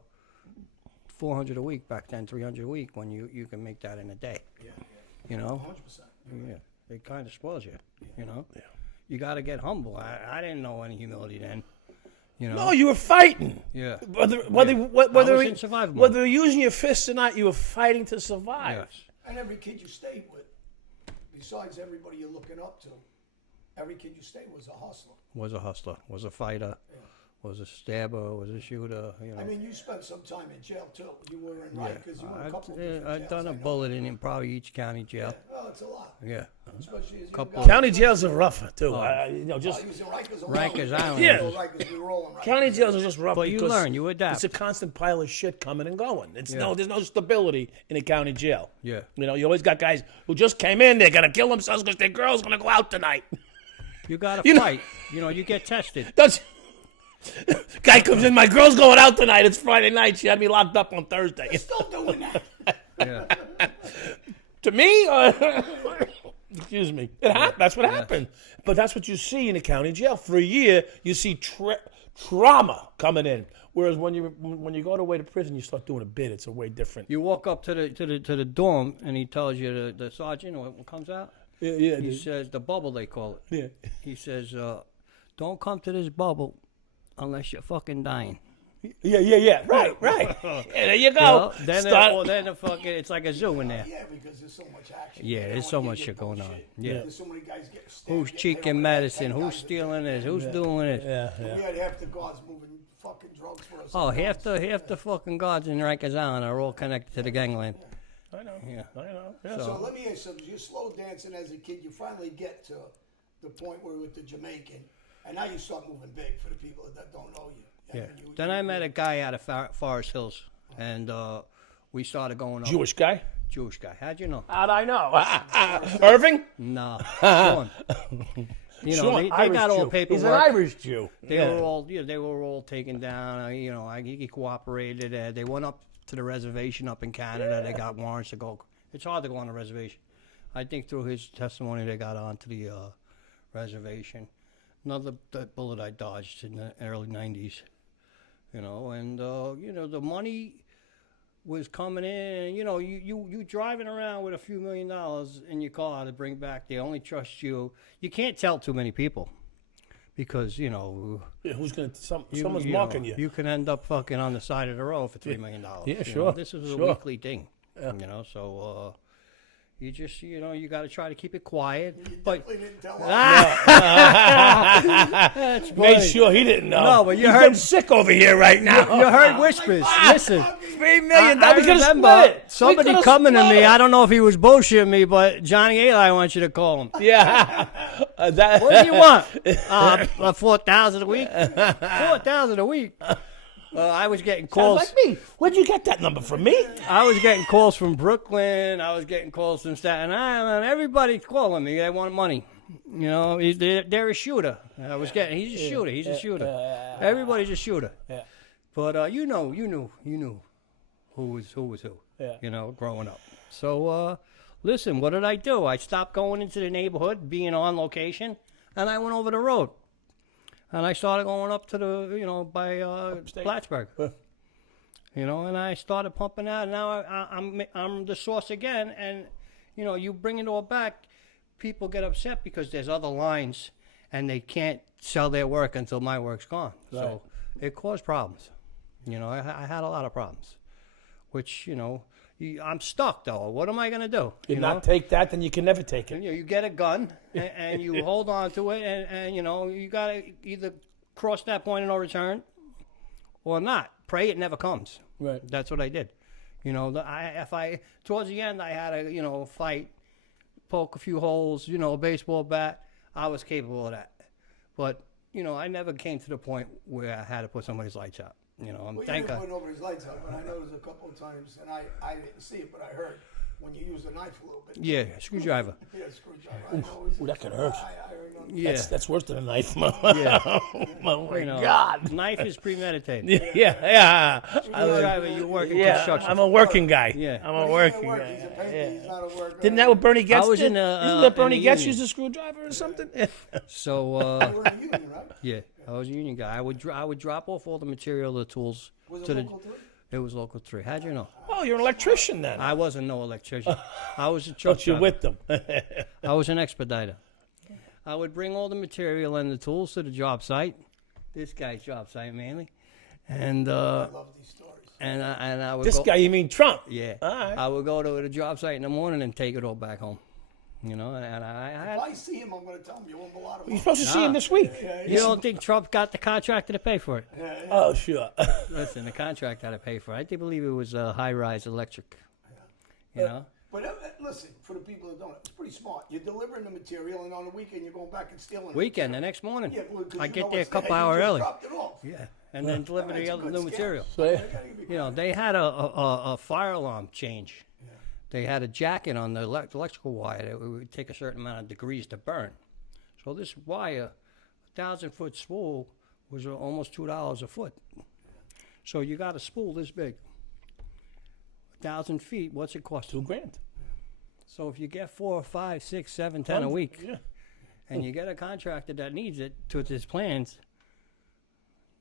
$400 a week back then, $300 a week when you can make that in a day? Yeah, You know. 100%. Yeah. It kind of spoils you. You know. Yeah. You got to get humble. I didn't know any humility then. You know. No, you were fighting. Yeah. Whether I was in survival mode. whether you're using your fists or not, you were fighting to survive. Yes. And every kid you stayed with, besides everybody you're looking up to, every kid you stayed was a hustler. Was a hustler. Was a fighter. Was a stabber. Was a shooter. You know. I mean, you spent some time in jail too. You were in Rikers. You were in a couple of different I've jails, done I a know. bullet in probably each county jail. Well, it's a lot. Yeah. Especially as you Couple- got. County jails are rougher too. Just He was in Rikers. Rikers Island. Yeah. Rikers, we were all in Rikers. county jails are just rough. But you because learn, you adapt. It's a constant pile of shit coming and going. It's Yeah. there's no stability in a county jail. Yeah. You know, you always got guys who just came in. They're gonna kill themselves because their girl's gonna go out tonight. You got to You know- fight. You know, you get tested. That's guy comes in. My girl's going out tonight. It's Friday night. She had me locked up on Thursday. Still doing that. Yeah. To me, excuse me, that's what happened. But that's what you see in the county jail. For a year, you see trauma coming in. Whereas when you go away to prison, you start doing a bit. It's a way different. You walk up to the dorm and he tells you the sergeant what comes out. Yeah, He says the bubble they call it. yeah. He says, "Don't come to this bubble unless you're fucking dying." Yeah. Right. Yeah, there you go. Well, then Start- then the fucking it's like a zoo in there. Yeah, because there's so much action. Yeah, They there's don't so wanna much give shit you going on. bullshit. Yeah. There's so many guys getting stabbed. Who's getting hit cheeking over the head, medicine? 10 Who's guys stealing this? Who's doing it? Yeah. We had half the guards moving fucking drugs for us. Oh, half the fucking guards in Rikers Island are all connected to the gangland. I know. Yeah. Yeah. So let me ask you something. You're slow dancing as a kid. You finally get to the point where with the Jamaican, and now you start moving big for the people that don't know you. Yeah. And you- Then I met a guy out of Forest Hills, and we started going up. Jewish guy. Jewish guy. How'd you know? How'd I know? Irving? No, Sean. You know, Sean, they Irish got all Jew. paperwork. He's an Irish Jew. They were all, they were all taken down. You know, he cooperated. They went up to the reservation up in Canada. They got warrants to go. It's hard to go on a reservation. I think through his testimony, they got onto the reservation. Another bullet I dodged in the early '90s. You know, and the money was coming in. You know, you driving around with a few $1 million in your car to bring back. They only trust you. You can't tell too many people because Yeah, who's gonna? Someone's marking you. You can end up fucking on the side of the road for $3 million. Yeah, You sure, know, this is a sure. weekly thing. You know, so you just you got to try to keep it quiet. You But definitely didn't tell us. that's Made funny. sure he didn't know. No, but you He's heard- getting sick over here right now. You heard whispers. Listen. $3 million. I We could've remember split it. somebody We could've coming to split me. it. I don't know if he was bullshitting me, but Johnny Eli wants you to call him. Yeah. That, What do you want? 4,000 a week? 4,000 a week? I was getting Sounds calls. like me. Where'd you get that number from me? I was getting calls from Brooklyn. I was getting calls from Staten Island. Everybody's calling me. They want money. You know, they're a shooter. He's a shooter. He's a shooter. Everybody's a shooter. Yeah. But you knew who was who. Yeah. You know, growing up. So listen, what did I do? I stopped going into the neighborhood, being on location, and I went over the road. And I started going up to the, by Plattsburgh. You know, and I started pumping out. And now I'm the source again. And, you bring it all back, people get upset because there's other lines, and they can't sell their work until my work's gone. Right. So it caused problems. I had a lot of problems, which, I'm stuck, though. What am I going to do? You not take that, then you can never take it. You get a gun, and you hold on to it, and you got to either cross that point of no return or not. Pray it never comes. Right. That's what I did. Towards the end, I had to, fight, poke a few holes, a baseball bat. I was capable of that. But, I never came to the point where I had to put somebody's lights out. Well, you didn't put nobody's lights out, but I noticed a couple of times, and I didn't see it, but I heard when you use a knife a little bit. Yeah, screwdriver. Yeah, screwdriver. Ooh, that could hurt. I heard on Yeah. That's worse than a knife. Yeah. Oh my God. Knife is premeditated. Yeah. Screwdriver, you work in Yeah, construction. I'm a working guy. Yeah. I'm But a he working ain't work. guy. He's a painter. Yeah. He's not a worker. Didn't that what Bernie Getz I was did? in the, Isn't that Bernie in the Getz union. used a screwdriver or something? So, You were in the union, right? yeah, I was a union guy. I would drop off all the material, the tools. Was to it the. local too? It was local 3. How'd you know? Oh, you're an electrician then. I wasn't no electrician. I was a truck But you're driver. with them. I was an expediter. I would bring all the material and the tools to the job site. This guy's job site mainly, and I love these stories. I would This go, guy, you mean Trump? Yeah. All right. I would go to the job site in the morning and take it all back home. And I If had. I see him, I'm going to tell him you owe him a lot of You're money. supposed to see him this week. You don't think Trump got the contractor to pay for it? Oh, sure. Listen, the contractor had to pay for it. I do believe it was high-rise electric. You know? But listen, for the people that don't know, it's pretty smart. You're delivering the material, and on the weekend you're going back and stealing it. Weekend, the next morning. Yeah, well, 'cause I you get know there a it's couple there, you hours just early. dropped it off. Yeah, and then deliver That's the a other good new skill. material. So, yeah. I gotta give you credit. They had a fire alarm change. They had a jacket on the electrical wire that would take a certain amount of degrees to burn. So this wire, 1,000-foot spool, was almost $2 a foot. So you got a spool this big, 1,000 feet. What's it cost? $2,000. So if you get 4, 5, 6, 7, 10 a week, Yeah. and you get a contractor that needs it to his plans,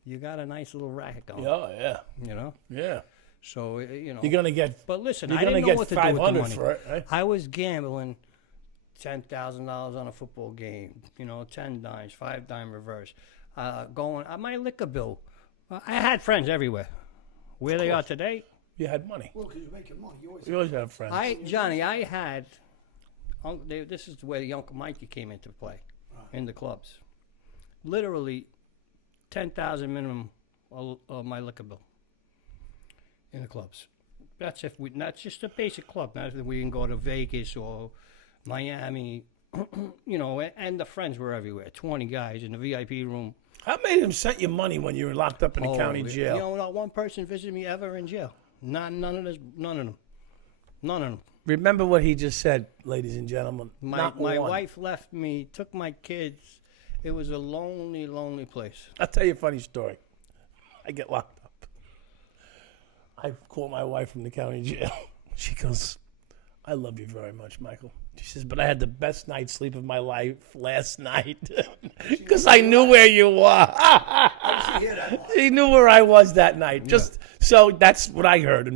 you got a nice little racket going. Oh, yeah. You know. Yeah. So You're going to get. But listen, You're I didn't gonna know get what to do with the $500 money. for it, right? I was gambling $10,000 on a football game. 10 dimes, 5 dime reverse. Going my liquor bill. I had friends everywhere. Where they are today, You had money. Well, because you're making money. You always You always have friends. I had. This is where the Uncle Mikey came into play in the clubs. Literally, 10,000 minimum of my liquor bill in the clubs. That's not just a basic club. Not if we can go to Vegas or Miami, and the friends were everywhere. 20 guys in the VIP room. How many of them sent you money when you were locked up in the county jail? Not one person visited me ever in jail. None of them. Remember what he just said, ladies and gentlemen. My Not one. wife left me, took my kids. It was a lonely, lonely place. I'll tell you a funny story. I get locked up. I call my wife from the county jail. She goes, I love you very much, Michael. She says, but I had the best night's sleep of my life last night because I knew where you were. He knew where I was that night. Just so that's what I heard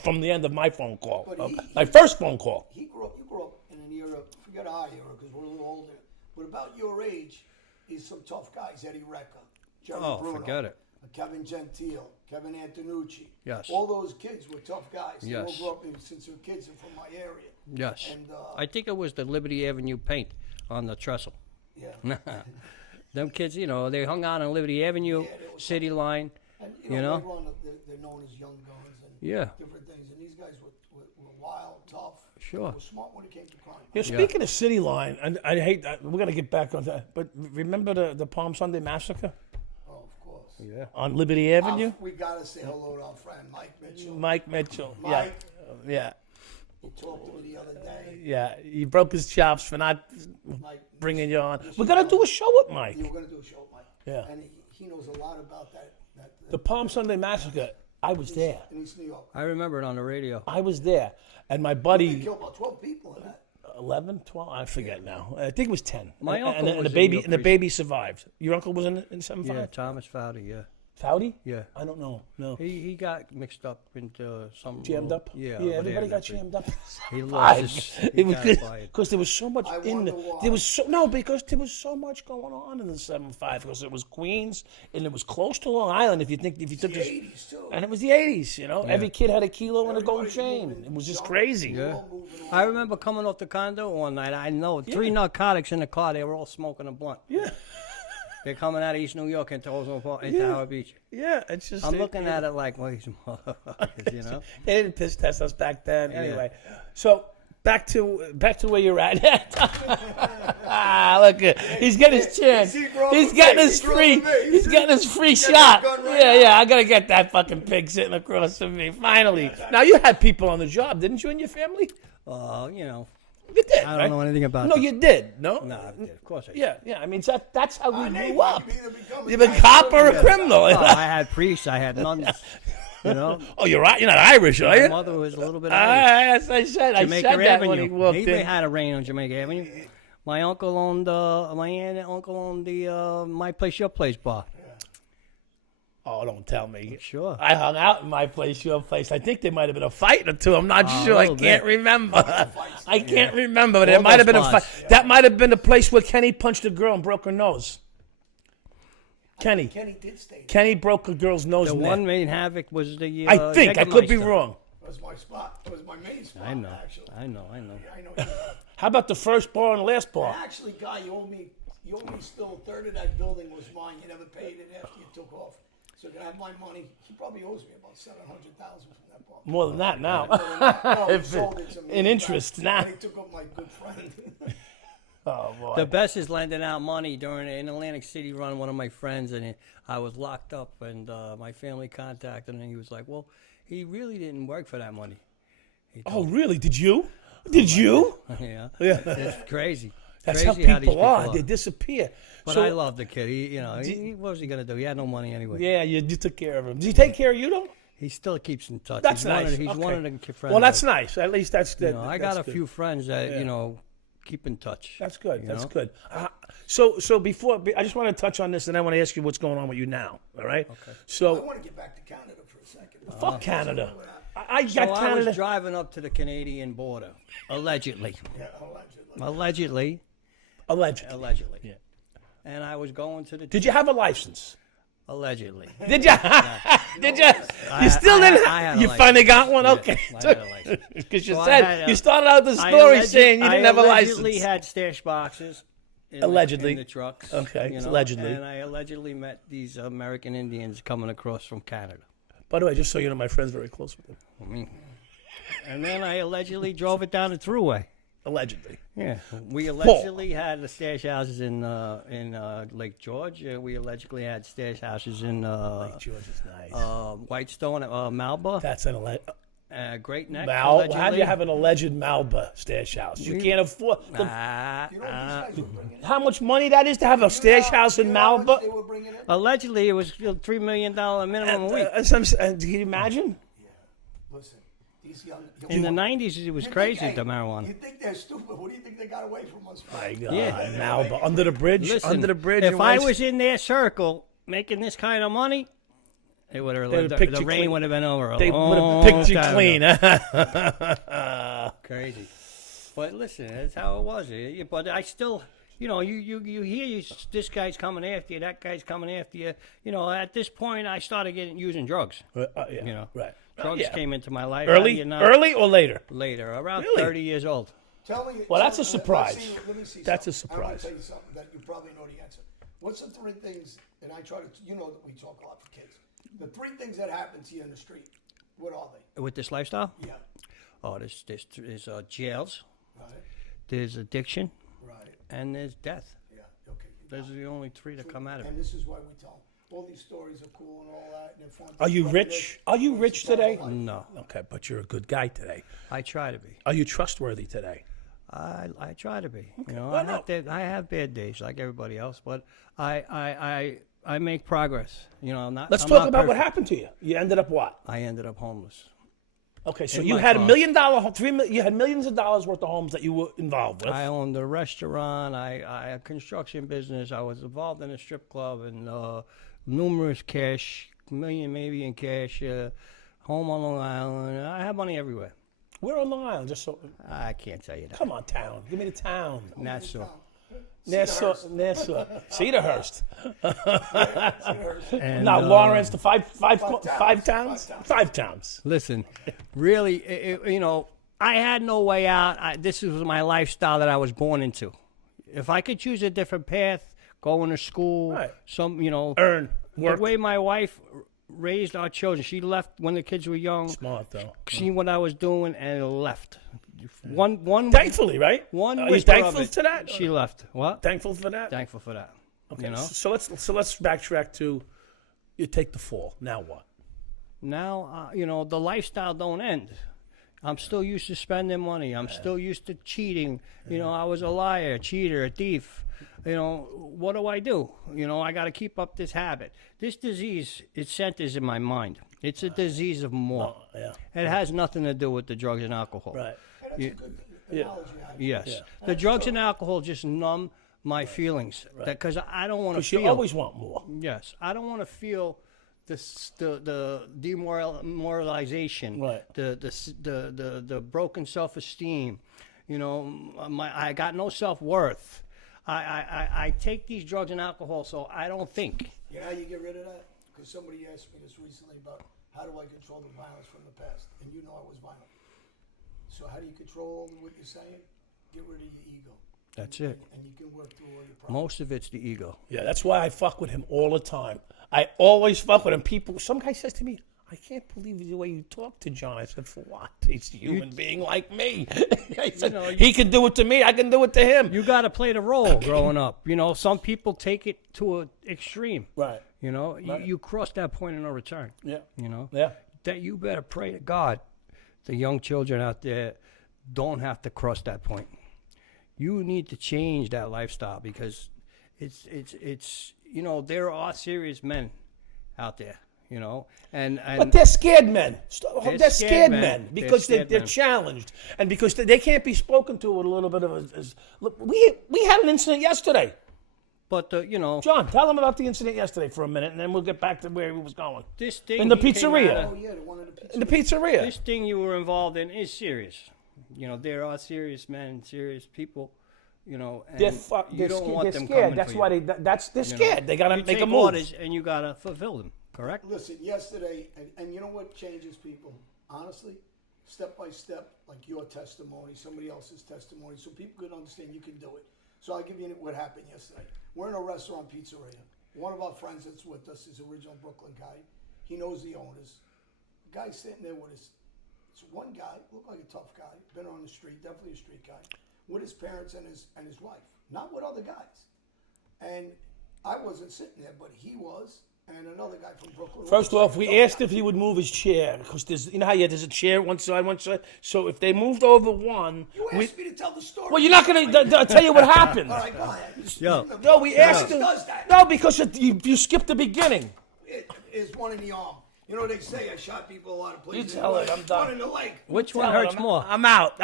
from the end of my phone call, my first phone call. You grew up in an era, forget our era because we're a little older, but about your age is some tough guys, Eddie Recca, Jerry Bruno, forget it. Kevin Gentile, Kevin Antonucci. Yes. All those kids were tough guys. They Yes. all grew up since they were kids and from my area. Yes. And, I think it was the Liberty Avenue paint on the trestle. Yeah. Them kids, they hung out on Liberty Avenue, Yeah, they were City Line. And, You know? later on, they're known as young guns and Yeah. different things. And these guys were wild, tough. Sure. They were smart when it came to crime. Yeah, speaking of City Line, and I hate that. We're going to get back on that. But remember the Palm Sunday massacre Oh, of course. Yeah. on Liberty Avenue? We got to say hello to our friend Mike Mitchell. Mike Mitchell. Mike. Yeah. He talked to me the other day. Yeah, he broke his chops for not Mike, bringing you on. We're gonna do a show with Mike. you were going to do a show with Mike. Yeah. And he knows a lot about that The Palm Sunday Massacre. I was there. in East New York. I remember it on the radio. I was there, and my They buddy killed about 12 people in that. 11, 12, I forget now. I think it was 10. My and, uncle and, was the baby in and the baby survived. Your uncle was in 75. Yeah, Thomas Fowdy, yeah. Fowdy? Yeah. I don't know. No. He got mixed up into some... Jammed up? Yeah. Yeah, over everybody there, got jammed up. He lost his... he It was got fired. because there was so much I in wonder the, why. there was so no because there was so much going on in the 75 because it was Queens and it was close to Long Island if you took The this 80s, too. and it was the 80s, you know. Every kid had a kilo and a gold Everybody's chain. moving, It was just jumping, crazy. Yeah. all moving around. I remember coming off the condo one night. I know 3 narcotics in the car. They were all smoking a blunt. Yeah. They're coming out of East New York into Howard Beach. Yeah, it's just I'm looking at it like, well, these motherfuckers, you know? They didn't piss test us back then. Anyway, so back to where you're at. Look, he's getting his chance. He's getting his free. He's getting his free shot. Yeah. I gotta get that fucking pig sitting across from me. Finally. Now you had people on the job, didn't you, in your family? You know, You did. I don't right? know anything about No, them. you did. No. No, I did. Of course I did. Yeah. I mean, that's how we Name, grew up. you can either become a You've been gangster cop or a criminal. Oh, I had priests. I had nuns. You know? Oh, you're right. You're not Irish, are My you? mother was a little bit Irish. Yes, I said. Jamaica I said that when he Avenue. walked He in. had a reign on Jamaica Avenue. My uncle owned, my aunt and uncle owned the My Place, Your Place bar. Oh, don't tell me. Sure. I hung out in my place, your place. I think there might have been a fight or two. I'm not sure. I little can't bit. remember. I can't remember. But there All might have those been a fight. bars. That might have been the place where Kenny punched a girl and broke her nose. Kenny. Kenny did stay there. Kenny broke a girl's nose. The in there. one made havoc was the. I think. I could be Jägermeister. wrong. That was my spot. That was my main spot, I know. actually. I know. I know. How about the first bar and the last bar? Actually, Guy, you owe me still a third of that building was mine. You never paid it after you took off. So to have my money, he probably owes me about $700,000 from that bar. More than that now. No, he If sold it to me in interest, back, nah. and he took up my good friend. Oh, boy. The best is lending out money during an Atlantic City run. One of my friends and I was locked up, and my family contacted him. And he was like, "Well, he really didn't work for that money." Oh, really? Did you? Did you? Yeah, Yeah. it's crazy. That's Crazy how these people are. They disappear. But I love the kid. What was he gonna do? He had no money anyway. Yeah, you took care of him. Did he take care of you, though? He still keeps in touch. That's he's nice. He's Okay. one of the friends. Well, that's nice. At least that's good. I got a few friends that keep in touch. That's good. you That's know? good. So before I just want to touch on this, and I want to ask you what's going on with you now. All right. Okay. I So want to get back to Canada for a second. fuck Canada. I So got I Canada. was driving up to the Canadian border, allegedly. Yeah, allegedly. Allegedly. Yeah. And I was going to the. Did you have a license? Allegedly. Did you? Did you? You still didn't. I had a You license. finally got one. Okay. I had a license. Because you So I said had a- you started out the I story alleged- saying you didn't have a I allegedly license. had stash boxes. Allegedly. In the trucks. Okay, you it's know, allegedly. And I allegedly met these American Indians coming across from Canada. By the way, just so you know, my friend's very close with him. And then I allegedly drove it down the thruway. Allegedly. Yeah, we allegedly had the stash houses in Lake George. We allegedly had stash houses in George is nice. Whitestone, Malba, That's an Great Neck. How do allegedly. you have an alleged Malba stash house? You can't afford. You know what these guys were bringing in? How much money that is to have a stash house in You know how much Malba? they were bringing in? Allegedly, it was $3 million minimum a week. Can you imagine? Listen, these young... In the 90s, it was You crazy, think, the hey, marijuana. You think they're stupid? What do you think they got away from us for? My God, Yeah. Malba under the bridge. Listen, under the bridge. if in I West- was in their circle making this kind of money, it would have would've the picked you rain clean. would have been over. they would long have picked you time clean. ago. Crazy. But listen, that's how it was. But I still, you hear this guy's coming after you, that guy's coming after you. At this point, I started using drugs. Yeah, right. Drugs Yeah. came into my life. Early, early or later? Later, around Really? 30 years old. Tell me... Well, that's a let's surprise. let me see That's a something. I'm going surprise. to tell you something that you probably know the answer. What's the three things, and I try to... You know that we talk a lot for kids. The three things that happen to you in the street, what are they? With this lifestyle? Yeah. Oh, there's jails, Right. there's addiction, Right. and there's death. Yeah. Okay. Those are the only three that come out of it. And this is why we tell them. all these stories are cool and all that. And they're fun. Are you rich? Are you rich today? No, Okay, but you're a good guy today. I try to be. Are you trustworthy today? I try to be. You know, Well, I have bad days like everybody else, but I make progress. You know, I'm not. Let's I'm talk not about what perfect. happened to you. You ended up what? I ended up homeless. Okay, so In you my had car. $1 million, you had millions of dollars worth of homes that you were involved with. I owned a restaurant. I had a construction business. I was involved in a strip club and numerous cash, million maybe in cash. Home on Long Island. I have money everywhere. We're on Long Island, just so. I can't tell you that. Come on, town. Give me the town. Nassau. Nassau. Cedarhurst. And, Now, Lawrence, the five towns? Five towns. 5 towns. Listen, really, you know, I had no way out. This was my lifestyle that I was born into. If I could choose a different path, going to school, Right. you know, Earn, work. the way my wife raised our children, she left when the kids were young. Smart, though. Seen what I was doing and left. One. Thankfully, right? One. Are you whisper of thankful it, to that? She left. What? Thankful for that? Thankful for that. Okay. You know. So let's backtrack to you take the fall. Now what? Now, you know, the lifestyle don't end. I'm still used to spending money. I'm still used to cheating. You know, I was a liar, a cheater, a thief. You know, what do? You know, I got to keep up this habit. This disease, it centers in my mind. It's a disease of more. Oh, yeah. It has nothing to do with the drugs and alcohol. Right. That's a good analogy. Yes. The drugs and alcohol just numb my feelings because I don't want to Because feel. you always want more. Yes, I don't want to feel the demoralization, Right. the broken self-esteem. You know, I got no self-worth. I take these drugs and alcohol so I don't think. You know how you get rid of that? Because somebody asked me this recently about how do I control the violence from the past? And you know I was violent. So how do you control what you're saying? Get rid of your ego. That's it. And you can work through all your problems. Most of it's the ego. Yeah, that's why I fuck with him all the time. I always fuck with him. Some guy says to me, I can't believe the way you talk to John. I said, for what? He's a human being like me. I said, he can do it to me. I can do it to him. You got to play the role growing up. You know, some people take it to an extreme. Right. You know, you cross that point of no return. Yeah. You know, Yeah. that you better pray to God the young children out there don't have to cross that point. You need to change that lifestyle because it's you know, there are serious men out there, you know, and But they're scared men. They're scared scared men. men They're because scared they're men. challenged and because they can't be spoken to with a little bit of a. Look, we had an incident yesterday. but you know, John, tell them about the incident yesterday for a minute, and then we'll get back to where he was going. this thing In the he came pizzeria. out of- Oh, yeah, the one in the pizza. In the pizzeria. this thing you were involved in is serious. You know, there are serious men, serious people. You know, and They're you don't want they're them scared. coming That's for why you. they're You know? scared. They gotta You make a take move. orders and you gotta fulfill them. Correct? Listen, yesterday, and you know what changes people? Honestly, step by step, like your testimony, somebody else's testimony, so people can understand you can do it. So I'll give you what happened yesterday. We're in a restaurant pizzeria. One of our friends that's with us is original Brooklyn guy. He knows the owners. The guy's sitting there with his, it's one guy, looked like a tough guy, been on the street, definitely a street guy, with his parents and his wife, not with other guys. And I wasn't sitting there, but he was, and another guy from Brooklyn. First was. off, we asked if he would move his chair because there's, you know how there's a chair one side. So if they moved over one, You asked me to tell the story. well, you're not gonna. I'll tell you what happened. All right, go ahead. Yo. No, we asked him. Does that? No, because you skipped the beginning. It is one in the arm. You know they say I shot people a lot of places. You tell it, I'm done. One in the leg. Which one hurts more? I'm out.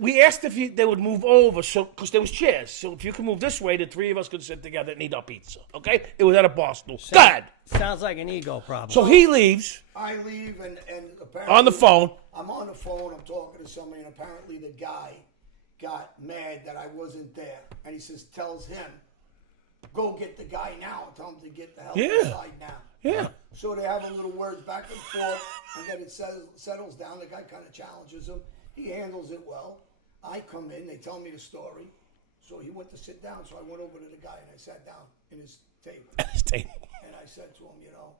We asked if they would move over, so because there was chairs. So if you could move this way, the three of us could sit together and eat our pizza. Okay? It was at a bar stool. God. Sounds like an ego problem. So he leaves I leave and apparently on the phone. I'm on the phone. I'm talking to somebody, and apparently the guy got mad that I wasn't there, and he tells him, "Go get the guy now and tell him to get the hell Yeah. inside now." Yeah. So they have a little word back and forth, and then it settles down. The guy kind of challenges him. He handles it well. I come in. They tell me the story. So he went to sit down. So I went over to the guy and I sat down in his table. And I said to him, you know,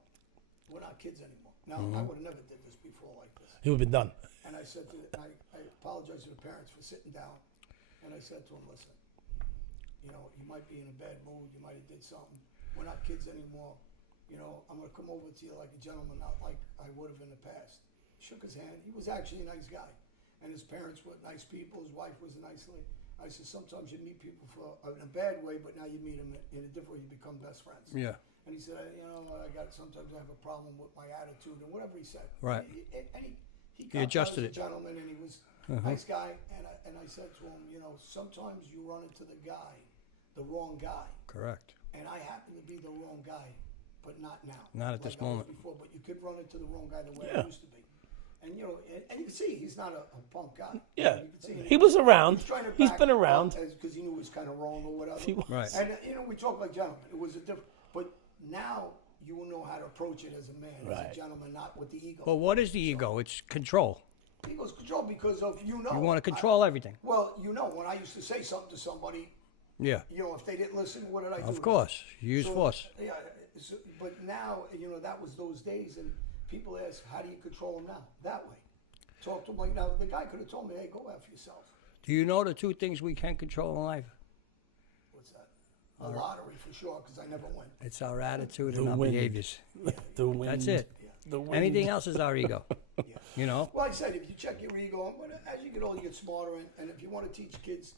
we're not kids anymore. Now, I would have never did this before like this. He would have been done. And I said I apologized to the parents for sitting down. And I said to him, listen, you know, you might be in a bad mood. You might have did something. we're not kids anymore. You know, I'm gonna come over to you like a gentleman, not like I would have in the past. Shook his hand. He was actually a nice guy, and his parents were nice people. His wife was a nice lady. I said sometimes you meet people for in a bad way, but now you meet them in a different way. You become best friends. Yeah. And he said, you know, sometimes I have a problem with my attitude and whatever he said. Right. And he adjusted was a it. gentleman, and he was a nice guy. And I said to him, you know, sometimes you run into the wrong guy. Correct. And I happen to be the wrong guy, but not now. Not at this I was moment. before, but you could run into the wrong guy the way Yeah. I used to be. And you know, and you can see he's not a punk guy. Yeah. You can see He was around. He's trying to He's back been around. because he knew it was kind of wrong or whatever. He was. Right. And you know, we talk like gentlemen. It was a different, but now you will know how to approach it as a man, as Right. a gentleman, not with the ego. Well, what is the ego? It's control. Ego's control because of You want to control everything. Well, you know, when I used to say something to somebody, Yeah. you know, if they didn't listen, what did I do? Of course. Use So, force. Yeah, but now, you know, that was those days, and people ask, how do you control them now? That way. Talk to them like now. The guy could have told me, hey, go after yourself. Do you know the two things we can control in life? What's that? The lottery for sure, because I never win. It's our attitude The and our wind. behaviors. The wind. That's it. The wind. Anything else is our ego. You know? Well, I said, if you check your ego, but as you get older, you get smarter, and if you want to teach kids,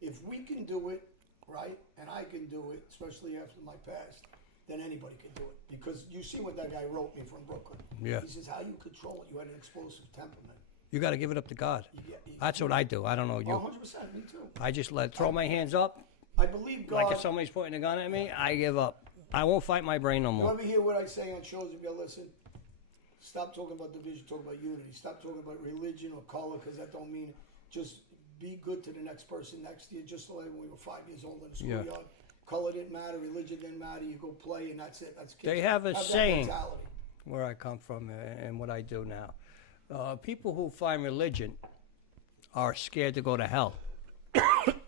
if we can do it, right, and I can do it, especially after my past, then anybody can do it. Because you see what that guy wrote me from Brooklyn. Yeah. He says, how you control it, you had an explosive temperament. You got to give it up to God. That's what I do. I don't know you. 100%, me too. I just throw my hands up. I believe God. Like if somebody's pointing a gun at me, I give up. I won't fight my brain no You more. ever hear what I say on shows if you listen? Stop talking about division, talk about unity. Stop talking about religion or color, because that don't mean it. Just be good to the next person next to you, just like when we were 5 years old in the schoolyard. Color didn't matter, religion didn't matter. You go play, and that's it. That's kids. They have a that saying mentality. where I come from and what I do now. People who find religion are scared to go to hell.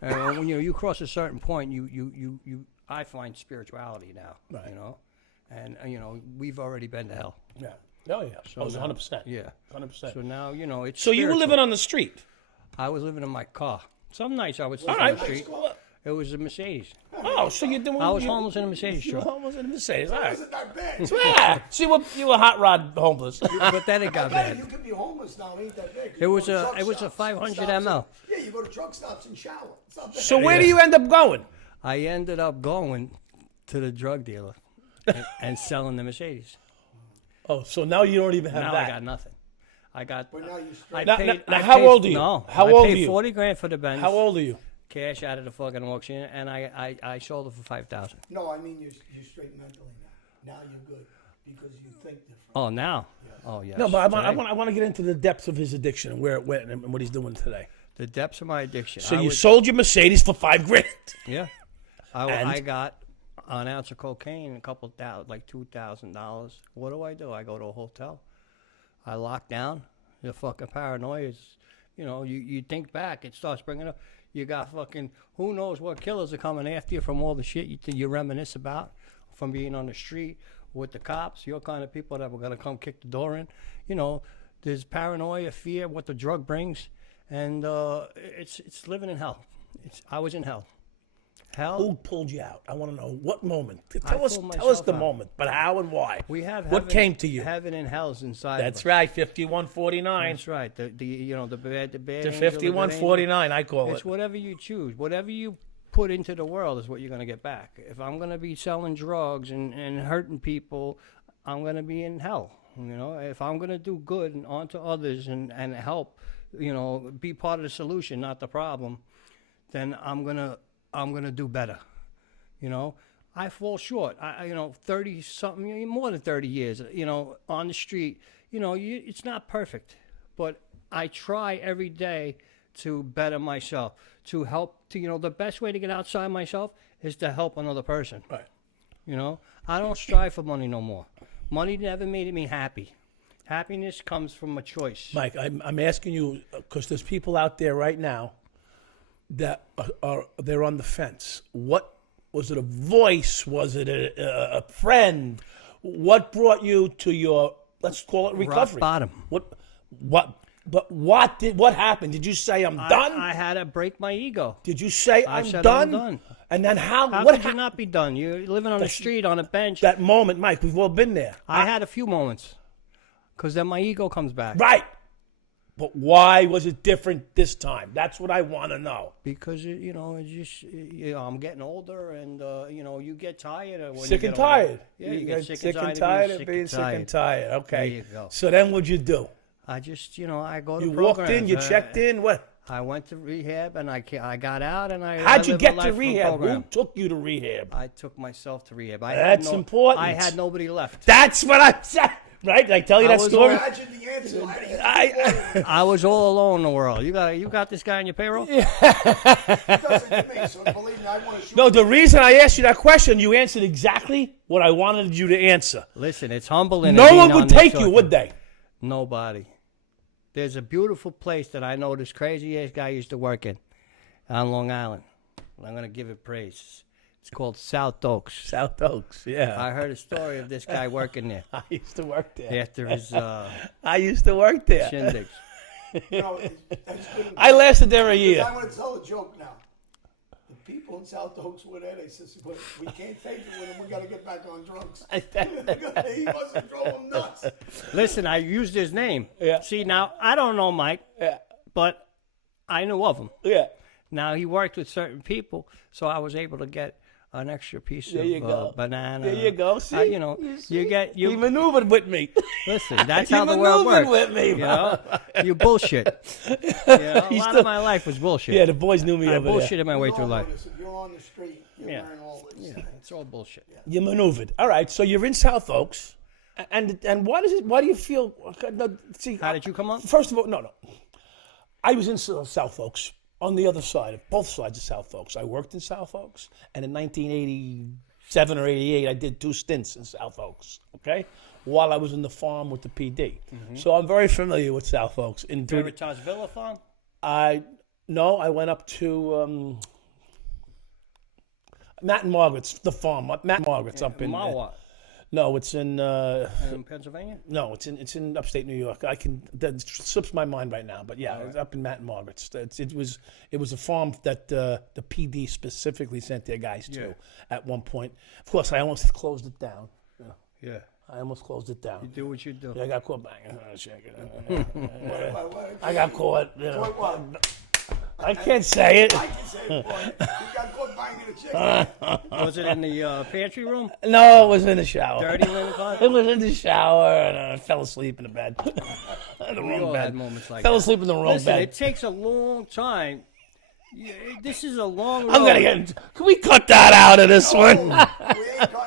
And when you cross a certain point, I find spirituality now. Right. You know, and we've already been to hell. Yeah. Oh yeah. So I was now- 100%. Yeah. 100%. So now it's. So you were spiritual. living on the street. I was living in my car. Some nights I would sleep All on right. the street. It was a Mercedes. Oh, so you doing? I was homeless in a Mercedes You were truck. homeless in a Mercedes. All right. Wasn't that bad? Yeah. See what you were hot rod homeless. But then it got Yeah, you bad. could be homeless now. It ain't that big. It was a 500 ml. Yeah, you go to truck stops and shower. It's not bad. So where do you end up going? I ended up going to the drug dealer and selling the Mercedes. Oh, so now you don't even have Now that. I got nothing. I got. But now you I straight. Now- paid. now I how paid- old are you? No, How I old paid are you? $40,000 for the Benz. How old are you? Cash out of the fucking auction, and I sold it for $5,000. No, I mean you're straight mentally now. Now you're good because you think different. Oh, now. Oh, yes. No, but I Today. want to get into the depths of his addiction and where it went and what he's doing today. The depths of my addiction. So I you was- sold your Mercedes for $5,000. Yeah. And? I got an ounce of cocaine, a couple thousand, like $2,000. What do? I go to a hotel. I lock down. The fucking paranoia is, you think back, it starts bringing up. You got fucking, who knows what killers are coming after you from all the shit you reminisce about from being on the street with the cops, your kind of people that were going to come kick the door in. There's paranoia, fear, what the drug brings. And it's living in hell. I was in hell. Hell. Who pulled you out? I want to know what moment. I Tell us pulled the myself out. moment, but how and why. We have what heaven, came to you. Heaven and hell's inside. That's of us. right, 5149. That's right. The bad The angel, the good angel. 5149, I call It's it. whatever you choose. Whatever you put into the world is what you're going to get back. If I'm going to be selling drugs and hurting people, I'm going to be in hell. If I'm going to do good and onto others and help, be part of the solution, not the problem, then I'm going to do better. I fall short. 30 something, more than 30 years, on the street, it's not perfect, but I try every day to better myself, to help, the best way to get outside myself is to help another person. Right. I don't strive for money no more. Money never made me happy. Happiness comes from a choice. Mike, I'm asking you because there's people out there right now that they're on the fence. What was it? A voice? Was it a friend? What brought you to your, let's call it, recovery? Rock bottom. What happened? Did you say I'm done? I had to break my ego. Did you say I I'm said done? I'm done. And then How what could you not be done? You're living on the street on a bench. that moment, Mike, we've all been there. I had a few moments, because then my ego comes back. Right. But why was it different this time? That's what I want to know. Because I'm getting older, and you get tired. When Sick you and get older. tired. Yeah, you you get get sick and tired of being sick and tired. Okay. There you go. So then what'd you do? I just, I go to You walked in, programs. you checked in. What? I went to rehab, and I got out, and I. How'd I you lived a get to life from rehab? Who program. took you to rehab? I took myself to rehab. That's important. I had nobody left. That's what I said. Right? Did I tell you I that was story? Imagine the answer. Why do you I I was all alone in the world. You got this guy on your payroll? He doesn't to me, so believe me, I want to shoot. No, the reason I asked you that question, you answered exactly what I wanted you to answer. Listen, it's humbling. No being one on would this take you, circuit. would they? Nobody. There's a beautiful place that I know this crazy ass guy used to work in on Long Island. I'm going to give it praise. It's called South Oaks. South Oaks, yeah. I heard a story of this guy working there I used to work there. after his I used to work there. shindigs. You know, that's good. I lasted there a Because year. I want to tell a joke now. The people in South Oaks were there. They said, "But we can't take it with him. We got to get back on drugs." He wasn't throwing nuts. Listen, I used his name. Yeah. See, now, I don't know Mike, Yeah, but I knew of him. yeah. Now, he worked with certain people, so I was able to get an extra piece There you of go. banana. There you go. See? You He maneuvered with me. listen, that's You how the world maneuvered works. with me, You know? You bullshit. A He's lot still- of my life was bullshit. Yeah, the boys knew me I over there. bullshitted my way You through all life. know this. If you're on the street, you Yeah. learn all this. Yeah, it's all bullshit. You maneuvered. All right, so you're in South Oaks. And what is it? Why do you feel? No, see, How did you come up? First of all, no. I was in South Oaks on the other side, of both sides of South Oaks. I worked in South Oaks, and in 1987 or 88, I did 2 stints in South Oaks. Okay, while I was in the farm with the PD, so I'm very familiar with South Oaks. Veritas Villa Farm? I went up to Matt and Margaret's, the farm. Matt and Margaret's up in. Mawa. No, it's in. In Pennsylvania? No, it's in upstate New York. That slips my mind right now, but yeah, it's up in Matt and Margaret's. It was a farm that the PD specifically sent their guys to at one point. Of course, I almost closed it down. Yeah. I almost closed it down. You do what you do. I got caught banging. I got caught. You know. What? I can't say it. I can say it, boy. You got caught banging a chick. Was it in the pantry room? No, it was in the shower. Dirty linen closet? It was in the shower, and I fell asleep in the bed. The We wrong all bed. had moments like Fell that. asleep in the wrong Listen, bed. it takes a long time. This is a long road. I'm gonna get. Can we cut that out of this one? We ain't cutting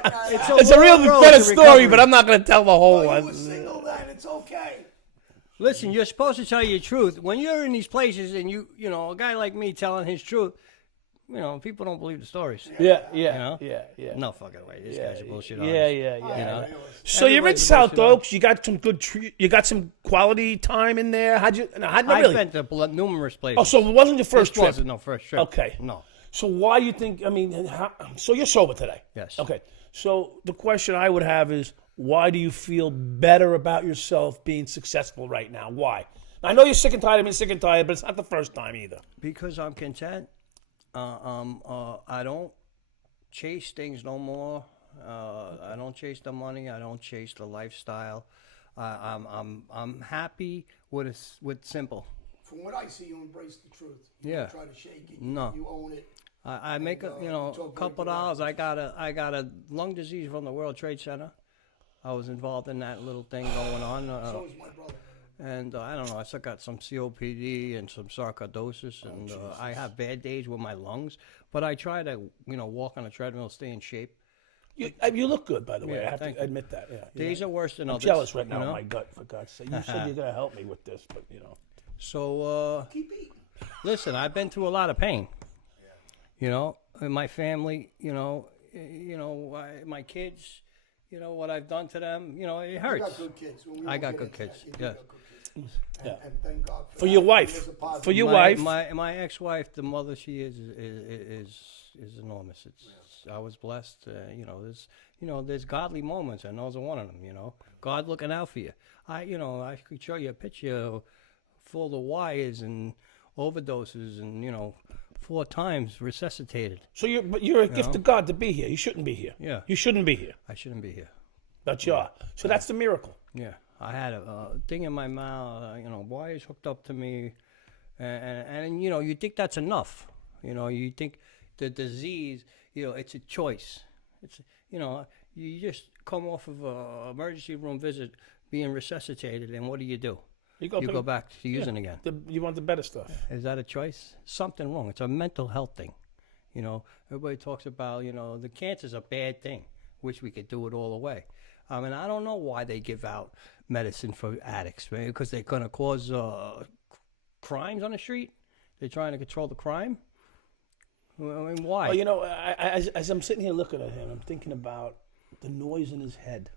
that It's out. It's a real long road better to story, recovery. but I'm not gonna tell the whole You one. were single then. It's okay. Listen, you're supposed to tell your truth. When you're in these places and you know, a guy like me telling his truth, people don't believe the stories. Yeah. know? No fucking way. This guy's a bullshit artist. Yeah. You know? So you're in Everybody's a South bullshit Oaks. You got some good. You got some quality time in there. How'd I've really? been to numerous places. Oh, so it wasn't your first This trip. wasn't no first trip. Okay. No. So why do you think? So you're sober today. Yes. Okay. So the question I would have is, why do you feel better about yourself being successful right now? Why? I know you're sick and tired of being sick and tired, but it's not the first time either. Because I'm content. I don't chase things no more. I don't chase the money. I don't chase the lifestyle. I'm happy with simple. From what I see, you embrace the truth. You Yeah. don't try to shake it. No. You own it. I make a talk couple very dollars. I got a lung disease from the World Trade Center. I was involved in that little thing going on. So is my brother. And I don't know, I still got some COPD and some sarcoidosis, and I have bad days with my lungs. But I try to, walk on a treadmill, stay in shape. You look good, by the way. Yeah, I have thank to you. admit that. Yeah. Days are worse than I'm others. jealous right now you of know? my gut, for God's sake. You said you're going to help me with this, but So, Keep eating. listen, I've been through a lot of pain. In my family, my kids, what I've done to them, it You hurts. got good kids. When we I don't got get good into that, kids, you do yeah. got good kids. And thank God for For that. your It wife. was a positive- For your my, wife. my ex-wife, the mother she is enormous. I was blessed. There's godly moments, and those are one of them. God looking out for you. I could show you a picture full of wires and overdoses and 4 times resuscitated. So you're a gift of God to be here. You shouldn't be here. Yeah. You shouldn't be here. I shouldn't be here. But you are. So that's the miracle. Yeah, I had a thing in my mouth, wires hooked up to me, and you think that's enough. You think the disease, it's a choice. It's, you just come off of a emergency room visit being resuscitated, and what do? You go back to using again. You want the better stuff. Is that a choice? Something wrong. It's a mental health thing. Everybody talks about, the cancer's a bad thing. Wish we could do it all away. I mean, I don't know why they give out medicine for addicts, man, because they're going to cause crimes on the street. They're trying to control the crime. I mean, why? Well, as I'm sitting here looking at him, I'm thinking about the noise in his head.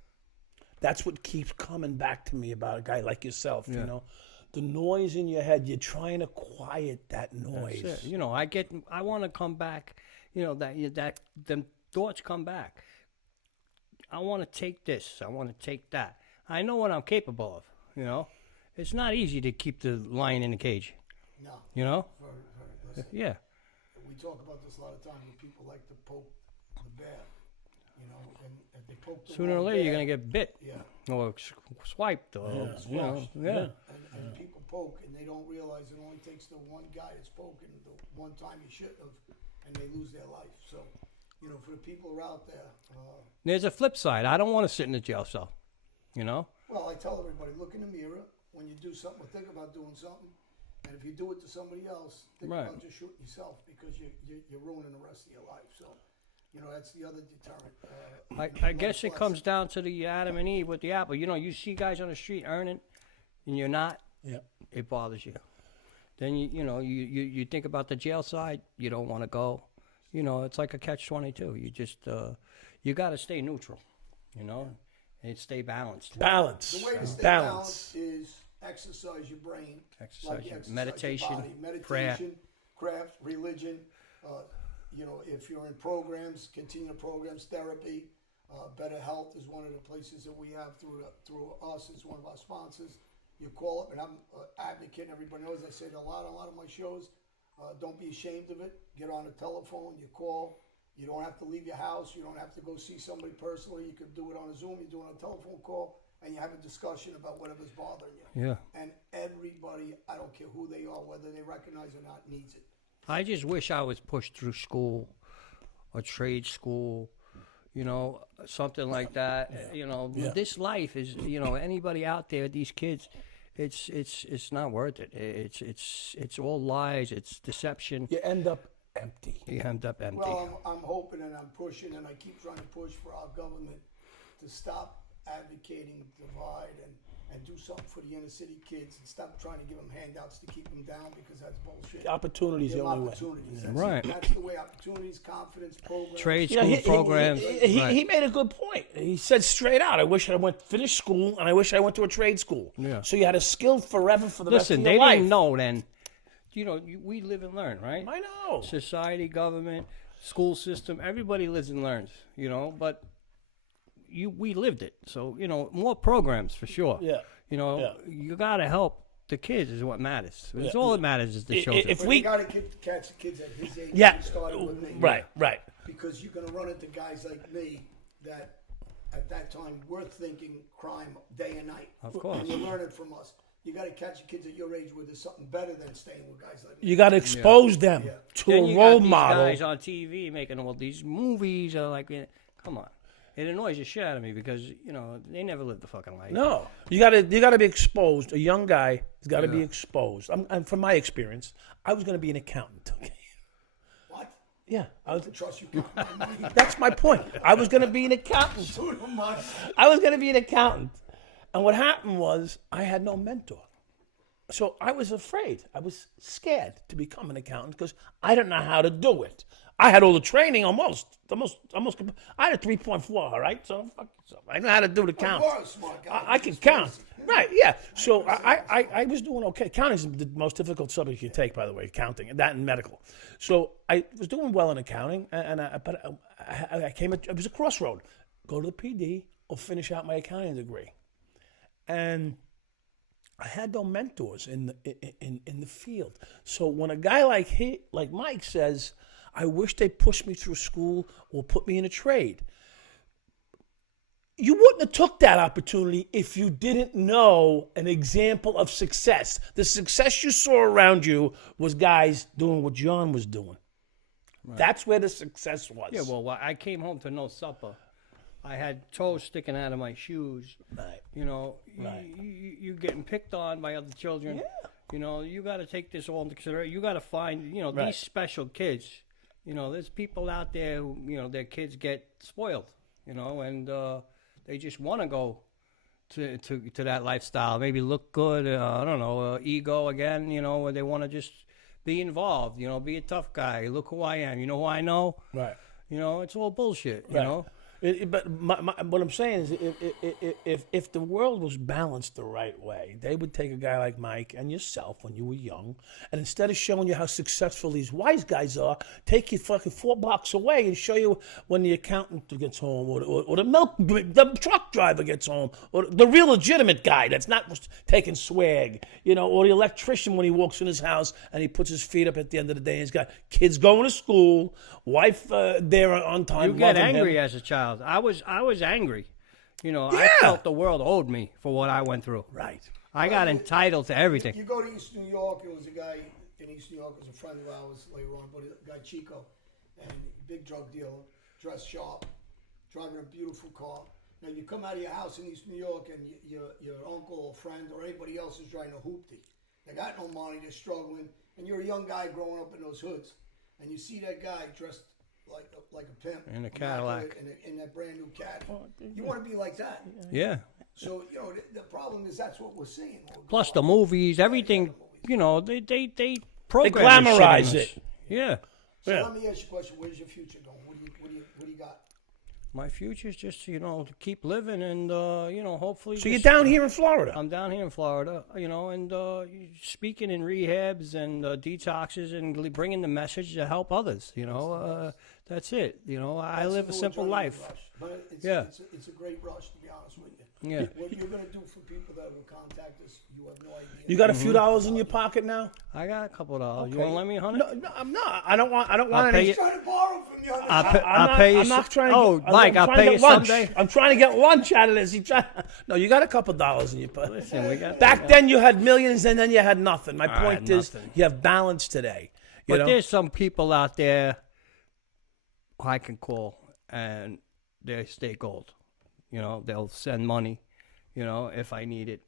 That's what keeps coming back to me about a guy like yourself, The noise in your head, you're trying to quiet that noise. That's it. I want to come back, that them thoughts come back. I want to take this. I want to take that. I know what I'm capable of, It's not easy to keep the lion in the cage. No. Listen, yeah. We talk about this a lot of times when people like to poke the bear, and if they poke the sooner or later you're going to get bit. Yeah. Or swiped. Or, And people poke, and they don't realize it only takes the one guy that's poking the one time he shouldn't have, and they lose their life. So, for the people who are out there. There's a flip side. I don't want to sit in a jail cell, Well, I tell everybody, look in the mirror when you do something, or think about doing something. And if you do it to somebody else, think about just shooting yourself, because you're ruining the rest of your life. So, that's the other deterrent. I guess it comes down to the Adam and Eve with the apple. You see guys on the street earning, and you're not. Yeah. It bothers you. Then you think about the jail side. You don't want to go. It's like a catch-22. You just you got to stay neutral, and stay balanced. Balance. The way to stay balanced is exercise your brain, Exercise, exercise meditation, your body, meditation, prayer, craft, religion. If you're in programs, continuing programs, therapy, Better Health is one of the places that we have through us. It's one of our sponsors. You call up, and I'm advocate. Everybody knows I say it a lot of my shows. Don't be ashamed of it. Get on the telephone. You call. You don't have to leave your house. You don't have to go see somebody personally. You can do it on a Zoom. You do it on a telephone call, and you have a discussion about whatever's bothering you. Yeah. And everybody, I don't care who they are, whether they recognize or not, needs it. I just wish I was pushed through school, or trade school, something like that. This life is, anybody out there, these kids, it's not worth it. It's all lies. It's deception. You end up empty. You end up empty. Well, I'm hoping and I'm pushing, and I keep trying to push for our government to stop advocating divide and do something for the inner city kids, and stop trying to give them handouts to keep them down, because that's bullshit. Opportunities Give the only way. opportunities. Right. That's the way. Opportunities, confidence, programs. Trade school programs. He made a good point. He said straight out, I wish I finished school, and I wish I went to a trade school. Yeah. So you had a skill forever for the rest of Listen, your they life. didn't know then. We live and learn, right? I know. Society, government, school system, everybody lives and learns, but we lived it. So, more programs for sure. Yeah. You got to help the kids is what matters. It's all that matters is the children. If But we you got to catch the kids at his age. Yeah. Started with me. Right. Because you're going to run into guys like me that at that time were thinking crime day and night. Of course. And you learn it from us. You got to catch the kids at your age where there's something better than staying with guys like me. You got to expose them to Then a you role got these model. guys on TV making all these movies. Come on. It annoys the shit out of me because, they never lived the fucking life. No, you got to be exposed. A young guy has got to be exposed. And from my experience, I was going to be an accountant. Okay. What? Yeah, I was. Trust you got my money. That's my point. I was going to be an accountant. So much. I was going to be an accountant, and what happened was I had no mentor. So I was afraid. I was scared to become an accountant because I didn't know how to do it. I had all the training almost. I had a 3.4, all right? So fuck yourself. I know how to do the count. You're a smart guy. I can count. Right, yeah. So I was doing okay. Counting is the most difficult subject you can take, by the way, counting, and that and medical. So I was doing well in accounting, but I came at, it was a crossroad. Go to the PD or finish out my accounting degree. And I had no mentors in the field. So when a guy like Mike says, I wish they pushed me through school or put me in a trade, you wouldn't have took that opportunity if you didn't know an example of success. The success you saw around you was guys doing what John was doing. Right. That's where the success was. Yeah, well, I came home to no supper. I had toes sticking out of my shoes. Right. You know, Right. you getting picked on by other children. Yeah. You know, you got to take this all into consideration. You got to find, Right. these special kids. You know, there's people out there who, their kids get spoiled, and they just want to go to that lifestyle. Maybe look good, I don't know, ego again, where they want to just be involved, be a tough guy. Look who I am. You know who I know? Right. It's all bullshit, you Right. know? But what I'm saying is, if the world was balanced the right way, they would take a guy like Mike and yourself when you were young, and instead of showing you how successful these wise guys are, take you fucking 4 blocks away and show you when the accountant gets home, or the truck driver gets home, or the real legitimate guy that's not taking swag, or the electrician when he walks in his house and he puts his feet up at the end of the day and he's got kids going to school, wife there on time. You get loving angry him. as a child. I was angry. Yeah. I felt the world owed me for what I went through. Right. I got entitled to everything. You go to East New York, there was a guy in East New York, was a friend of ours later on, but a guy Chico, and big drug dealer, dressed sharp, driving a beautiful car. Now you come out of your house in East New York and your uncle or friend or anybody else is driving a hoopty. They got no money, they're struggling, and you're a young guy growing up in those hoods, and you see that guy dressed like a pimp. In a Cadillac. In that brand new Cadillac. You want to be like that. Yeah. So, the problem is that's what we're seeing. Plus the movies, everything, they program glamorize this shit in us. it. Yeah. So Yeah. let me ask you a question. Where's your future going? What do you got? My future is just, to keep living and, hopefully. So you're just- down here in Florida. I'm down here in Florida, and speaking in rehabs and detoxes and bringing the message to help others, that's it. I live a simple life. Rush. But it's a great rush, to be honest with you. Yeah. What you're going to do for people that will contact us, you have no idea. You got a few dollars in your pocket now? I got a couple of dollars. You Okay. want to lend me $100? No, I'm not. I don't want I'll any. pay He's trying to borrow from you. I'll pay you. I'm not trying to. Oh, get, Mike, I'm I'll trying to pay get you lunch. someday. I'm trying to get lunch out of this. No, you got a couple dollars in your pocket. Listen, we got Back then you had millions and then you had nothing. My I point had is nothing. you have balance today. You But know? there's some people out there I can call and they stay gold. They'll send money, if I need it.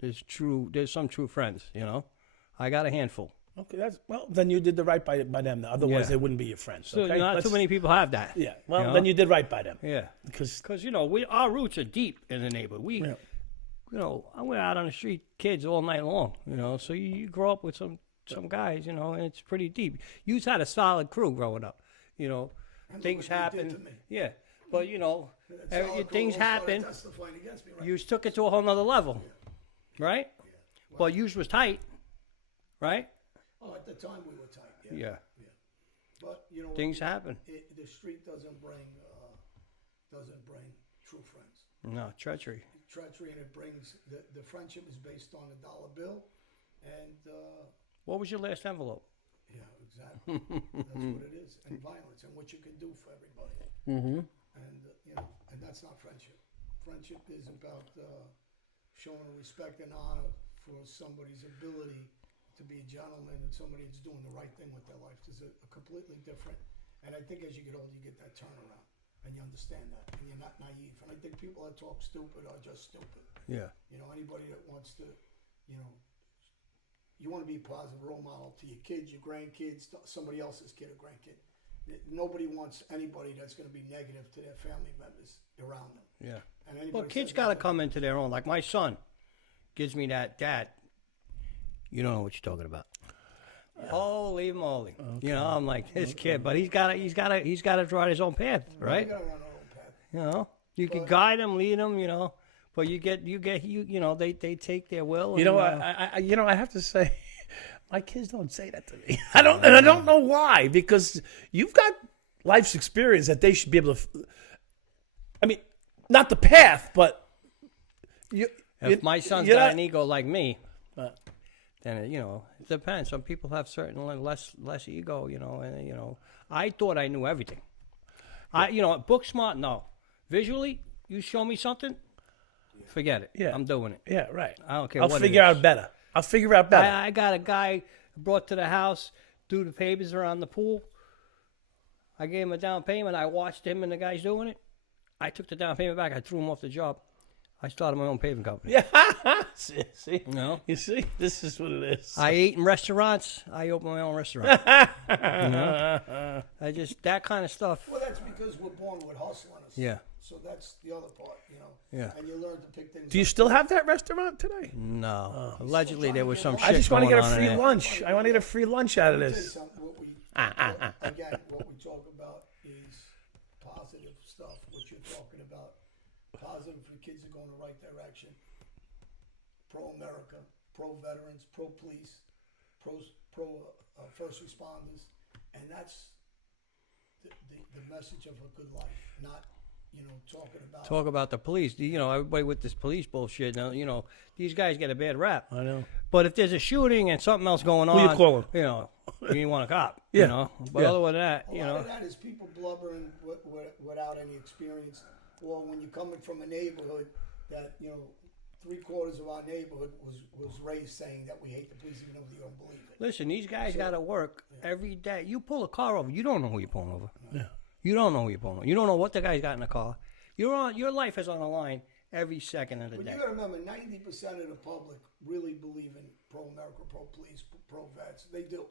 There's some true friends, I got a handful. Okay, then you did the right by them. Otherwise, Yeah. they wouldn't be your friends. So Okay? not too many people have that. Yeah. Well, you know? then you did right by them. Yeah. Because Because, our roots are deep in the neighborhood. I went out on the street, kids all night long, so you grow up with some guys, and it's pretty deep. You had a solid crew growing up, things happen. Yeah. But, things happen. You took it to a whole nother level, right? Well, yours was tight, right? Oh, at the time we were tight. Yeah. But Things happen. The street doesn't bring true friends. No, treachery. Treachery, and it brings the friendship is based on a dollar bill, and What was your last envelope? yeah, exactly. That's what it is, and violence, and what you can do for everybody. Mm-hmm. And and that's not friendship. Friendship is about showing respect and honor for somebody's ability to be a gentleman and somebody that's doing the right thing with their life. There's a completely different, and I think as you get older, you get that turnaround, and you understand that, and you're not naive. And I think people that talk stupid are just stupid. Yeah. Anybody that wants to, you want to be a positive role model to your kids, your grandkids, somebody else's kid or grandkid. Nobody wants anybody that's going to be negative to their family members around them. Yeah. And anybody Well, kids says got to that- come into their own. Like my son gives me that, Dad, you don't know what you're talking about. Holy moly. Okay. I'm like, this kid, but he's got to draw his own path, right? You got to run our own path. You can guide him, lead him, but they take their will. I have to say, my kids don't say that to me. I don't know why, because you've got life's experience that they should be able to. I mean, not the path, but If my son's you're got not- an ego like me, then it depends. Some people have certain less ego, and I thought I knew everything. Book smart, no. Visually, you show me something, forget it. Yeah. I'm doing it. Yeah, right. I don't care I'll what it figure is. out better. I'll figure out better. I got a guy brought to the house, do the papers around the pool. I gave him a down payment. I watched him and the guys doing it. I took the down payment back. I threw him off the job. I started my own paving company. Yeah. see? No. You see? This is what it is. I ate in restaurants. I opened my own restaurant. I just, that kind of stuff. Well, that's because we're born with hustle in us. Yeah. So that's the other part, Yeah. And you learn to pick things Do you up. still have that restaurant today? No. Allegedly, there was some shit I just want to going get a on in free there. lunch. I want to get a free lunch out of Let me tell you this. something, what we talk about is positive stuff, what you're talking about. Positive for kids are going the right direction. Pro-America, pro-veterans, pro-police, pro first responders. And that's the message of a good life, not, talking about... Talk about the police. Everybody with this police bullshit. Now, these guys get a bad rap. I know. But if there's a shooting and something else going on, Who you calling? You want a cop. Yeah. But Yeah. other than that, A lot of that is people blubbering without any experience, or when you're coming from a neighborhood that 3/4 of our neighborhood was raised saying that we hate the police, even though you don't believe it. listen, these guys got to work every day. You pull a car over, you don't know who you're pulling over. Yeah. You don't know who you're pulling over. You don't know what the guy's got in the car. Your life is on the line every second of the But day. you got to remember, 90% of the public really believe in pro-America, pro-police, pro-vets. They do.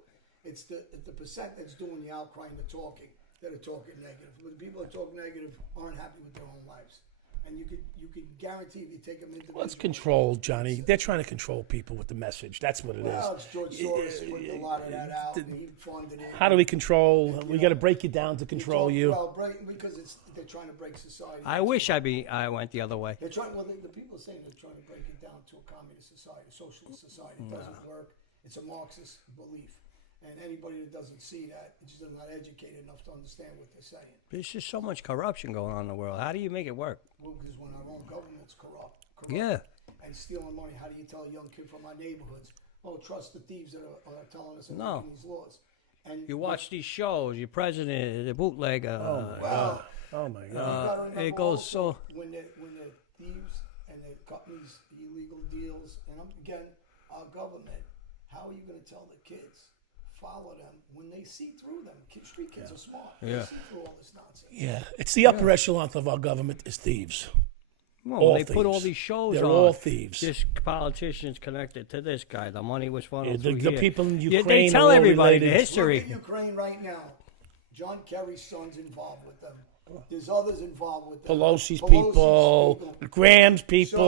It's the percent that's doing the outcry and the talking that are talking negative. But the people that talk negative aren't happy with their own lives. And you could guarantee if you take them into... Well, it's control, Johnny. They're trying to control people with the message. That's what it is. Well, it's George Soros put a lot of that out, and he funded it. How do we control? We got to break you down to control you. Well, because they're trying to break society. I wish I went the other way. They're trying. Well, the people are saying they're trying to break it down to a communist society, a socialist society. It doesn't work. It's a Marxist belief, and anybody that doesn't see that is just not educated enough to understand what they're saying. There's just so much corruption going on in the world. How do you make it work? Well, because when our own government's corrupt Yeah. and stealing money, how do you tell a young kid from our neighborhoods, oh, trust the thieves that are telling us and No. making these laws? And You watch these shows, your president, the bootlegger. well, Oh my God. you gotta remember it goes also, so. when they're thieves and they're cutting these illegal deals, and again, our government, how are you going to tell the kids follow them when they see through them? Street kids are smart. Yeah. They see through all this nonsense. Yeah, it's the upper echelon of our government is thieves. Well, All they put all thieves. these shows They're on. all thieves. This politician's connected to this guy. The money was funneled The through here. people in Yeah, Ukraine they are tell all everybody the related. history. Look at Ukraine right now. John Kerry's son's involved with them. There's others involved with them. Pelosi's people, Graham's people,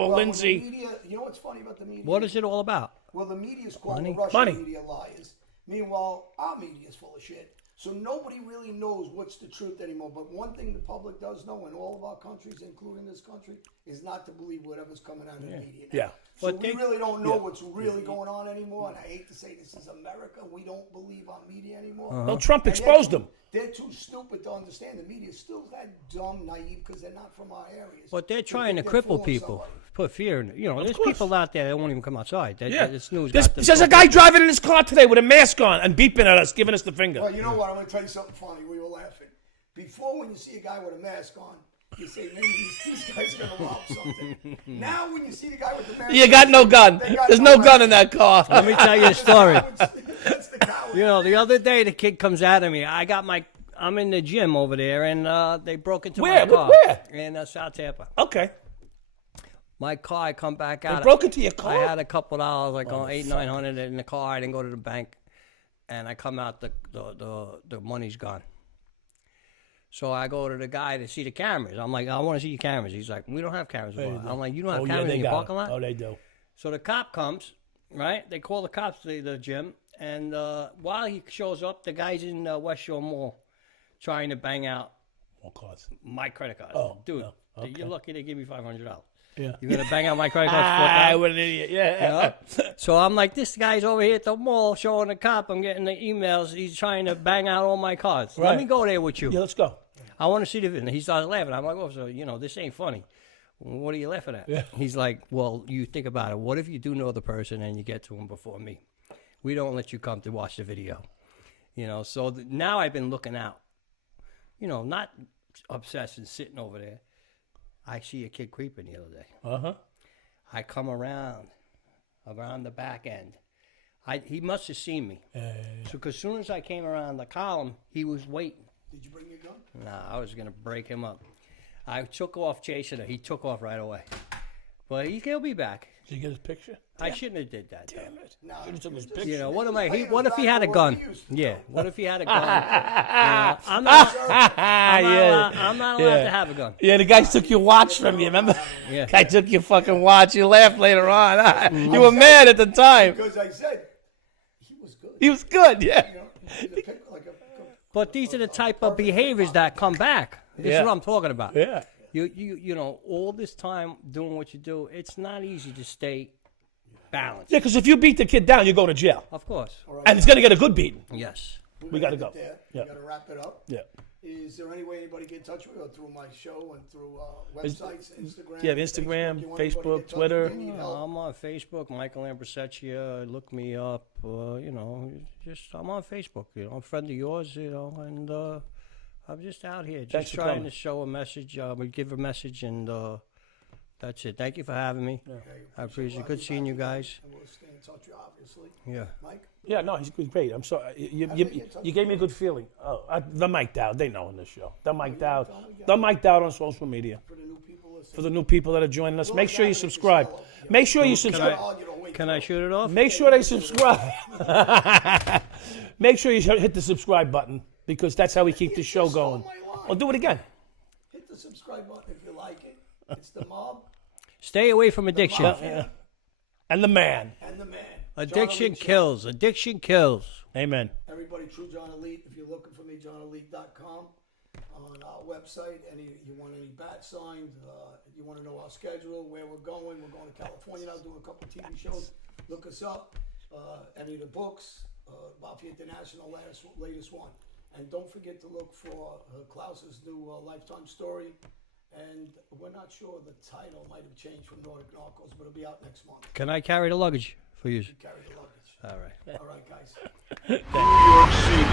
Well, when Lindsay. the media, you know what's funny about the media? What is it all about? Well, the media's called Money. the Russian Money. media liars. Meanwhile, our media's full of shit. So nobody really knows what's the truth anymore. But one thing the public does know in all of our countries, including this country, is not to believe whatever's coming out of the media. Now. Yeah. So But we they- really don't know what's really going on anymore. And I hate to say this is America. We don't believe our media anymore. Well, Trump And exposed they're them. They're too stupid to understand. The media is still that dumb, naive, because they're not from our areas. But they're They trying to think they're cripple fooling people, somebody. put fear in it. There's course. people out there that won't even come outside. Yeah. This news There's got them a so- guy driving in his car today with a mask on and beeping at us, giving us the finger. Well, you know what? I'm going to tell you something funny. We were laughing. Before, when you see a guy with a mask on, you say, maybe these guys are going to rob something. Now, when you see the guy with the mask You got no gun. they got There's no gun weapon. in that car. Let me tell you a story. That's the coward. The other day the kid comes out of me. I'm in the gym over there, and they broke into Where? my car. Where? In South Tampa. Okay. My car, I come back out. They broke into your car? I had a couple dollars, like $800-900 in the car. I didn't go to the bank, and I come out. The money's gone. So I go to the guy to see the cameras. I'm like, I want to see your cameras. He's like, we don't have cameras. I'm like, you don't have cameras in your parking lot? Oh, they do. So the cop comes, right? They call the cops to the gym, and while he shows up, the guy's in West Shore Mall trying to bang out What cars? my credit card. Oh, Dude, no. Okay. you're lucky they give me $500. Yeah. You're going to bang out my credit card for What an idiot. Yeah. $4,000? So I'm like, this guy's over here at the mall showing the cop. I'm getting the emails. He's trying to bang out all my cards. Let Right. me go there with you. Yeah, let's go. I want to see the video. He started laughing. I'm like, oh, so, this ain't funny. what are you laughing at? He's like, well, you think about it. What if you do know the person and you get to him before me? We don't let you come to watch the video. You know, so now I've been looking out. You know, not obsessed and sitting over there. I see a kid creeping the other day. Uh-huh. I come around the back end. He must have seen me. So, as soon as I came around the column, he was waiting. Did you bring your gun? Nah, I was going to break him up. I took off chasing him. He took off right away. But he'll be back. Did you get his picture? I shouldn't have did that. Damn it. No. You took his picture. You know, what if he had a gun? Yeah, what if he had a gun? I'm not allowed to have a gun. Yeah, the guy took your watch from you, remember? Yeah. Guy took your fucking watch. You laughed later on. You were mad at the time. Because I said he was good. He was good, yeah. You know, he's a pick, like a But these are the type of behaviors that come back. This is what I'm talking about. Yeah. You know, all this time doing what you do, it's not easy to stay balanced. Yeah, because if you beat the kid down, you go to jail. Of course. And it's going to get a good beating. Yes. We got to go. There. Yeah. We got to wrap it up. Yeah. Is there any way anybody get in touch with you through my show and through websites, Instagram? Yeah, Instagram, You want anybody to Facebook, get in touch Twitter. with you? You need help? I'm on Facebook, Michael Ambrosecchia. Look me up. You know, I'm on Facebook. You know, I'm a friend of yours. You know, and I'm just out here, Thanks just for trying coming. to show a message. We give a message, and that's it. Thank you for having me. Okay, I appreciate it. Good seeing you guys. And we'll stay in touch, obviously. Yeah. Mike? Yeah, no, he's great. I'm sorry. You gave me a good feeling. Oh, the Mike Dowd. They know in this show. The Mike Dowd. The Mike Dowd on social media. For the new people listening. For the new people that are joining us, make sure you subscribe. Make sure you subscribe. Can I shoot it off? Make sure they subscribe. Make sure you hit the subscribe button because that's how we keep the show going. I'll do it again. Hit the subscribe button if you like it. It's the mob Stay away from addiction. Yeah. And the man. and the man. Addiction John Elite Show. kills. Addiction kills. Amen. Everybody, True John Elite. If you're looking for me, johnelite.com on our website. You want any bat signs? You want to know our schedule, where we're going? We're going to California now, doing a couple TV shows. Look us up. Any of the books, Mafia International, latest one. And don't forget to look for Klaus's new Lifetime story. And we're not sure the title might have changed from Nordic Narcos, but it'll be out next month. Can I carry the luggage for you? Carry the luggage. All right. All right, guys. New York City.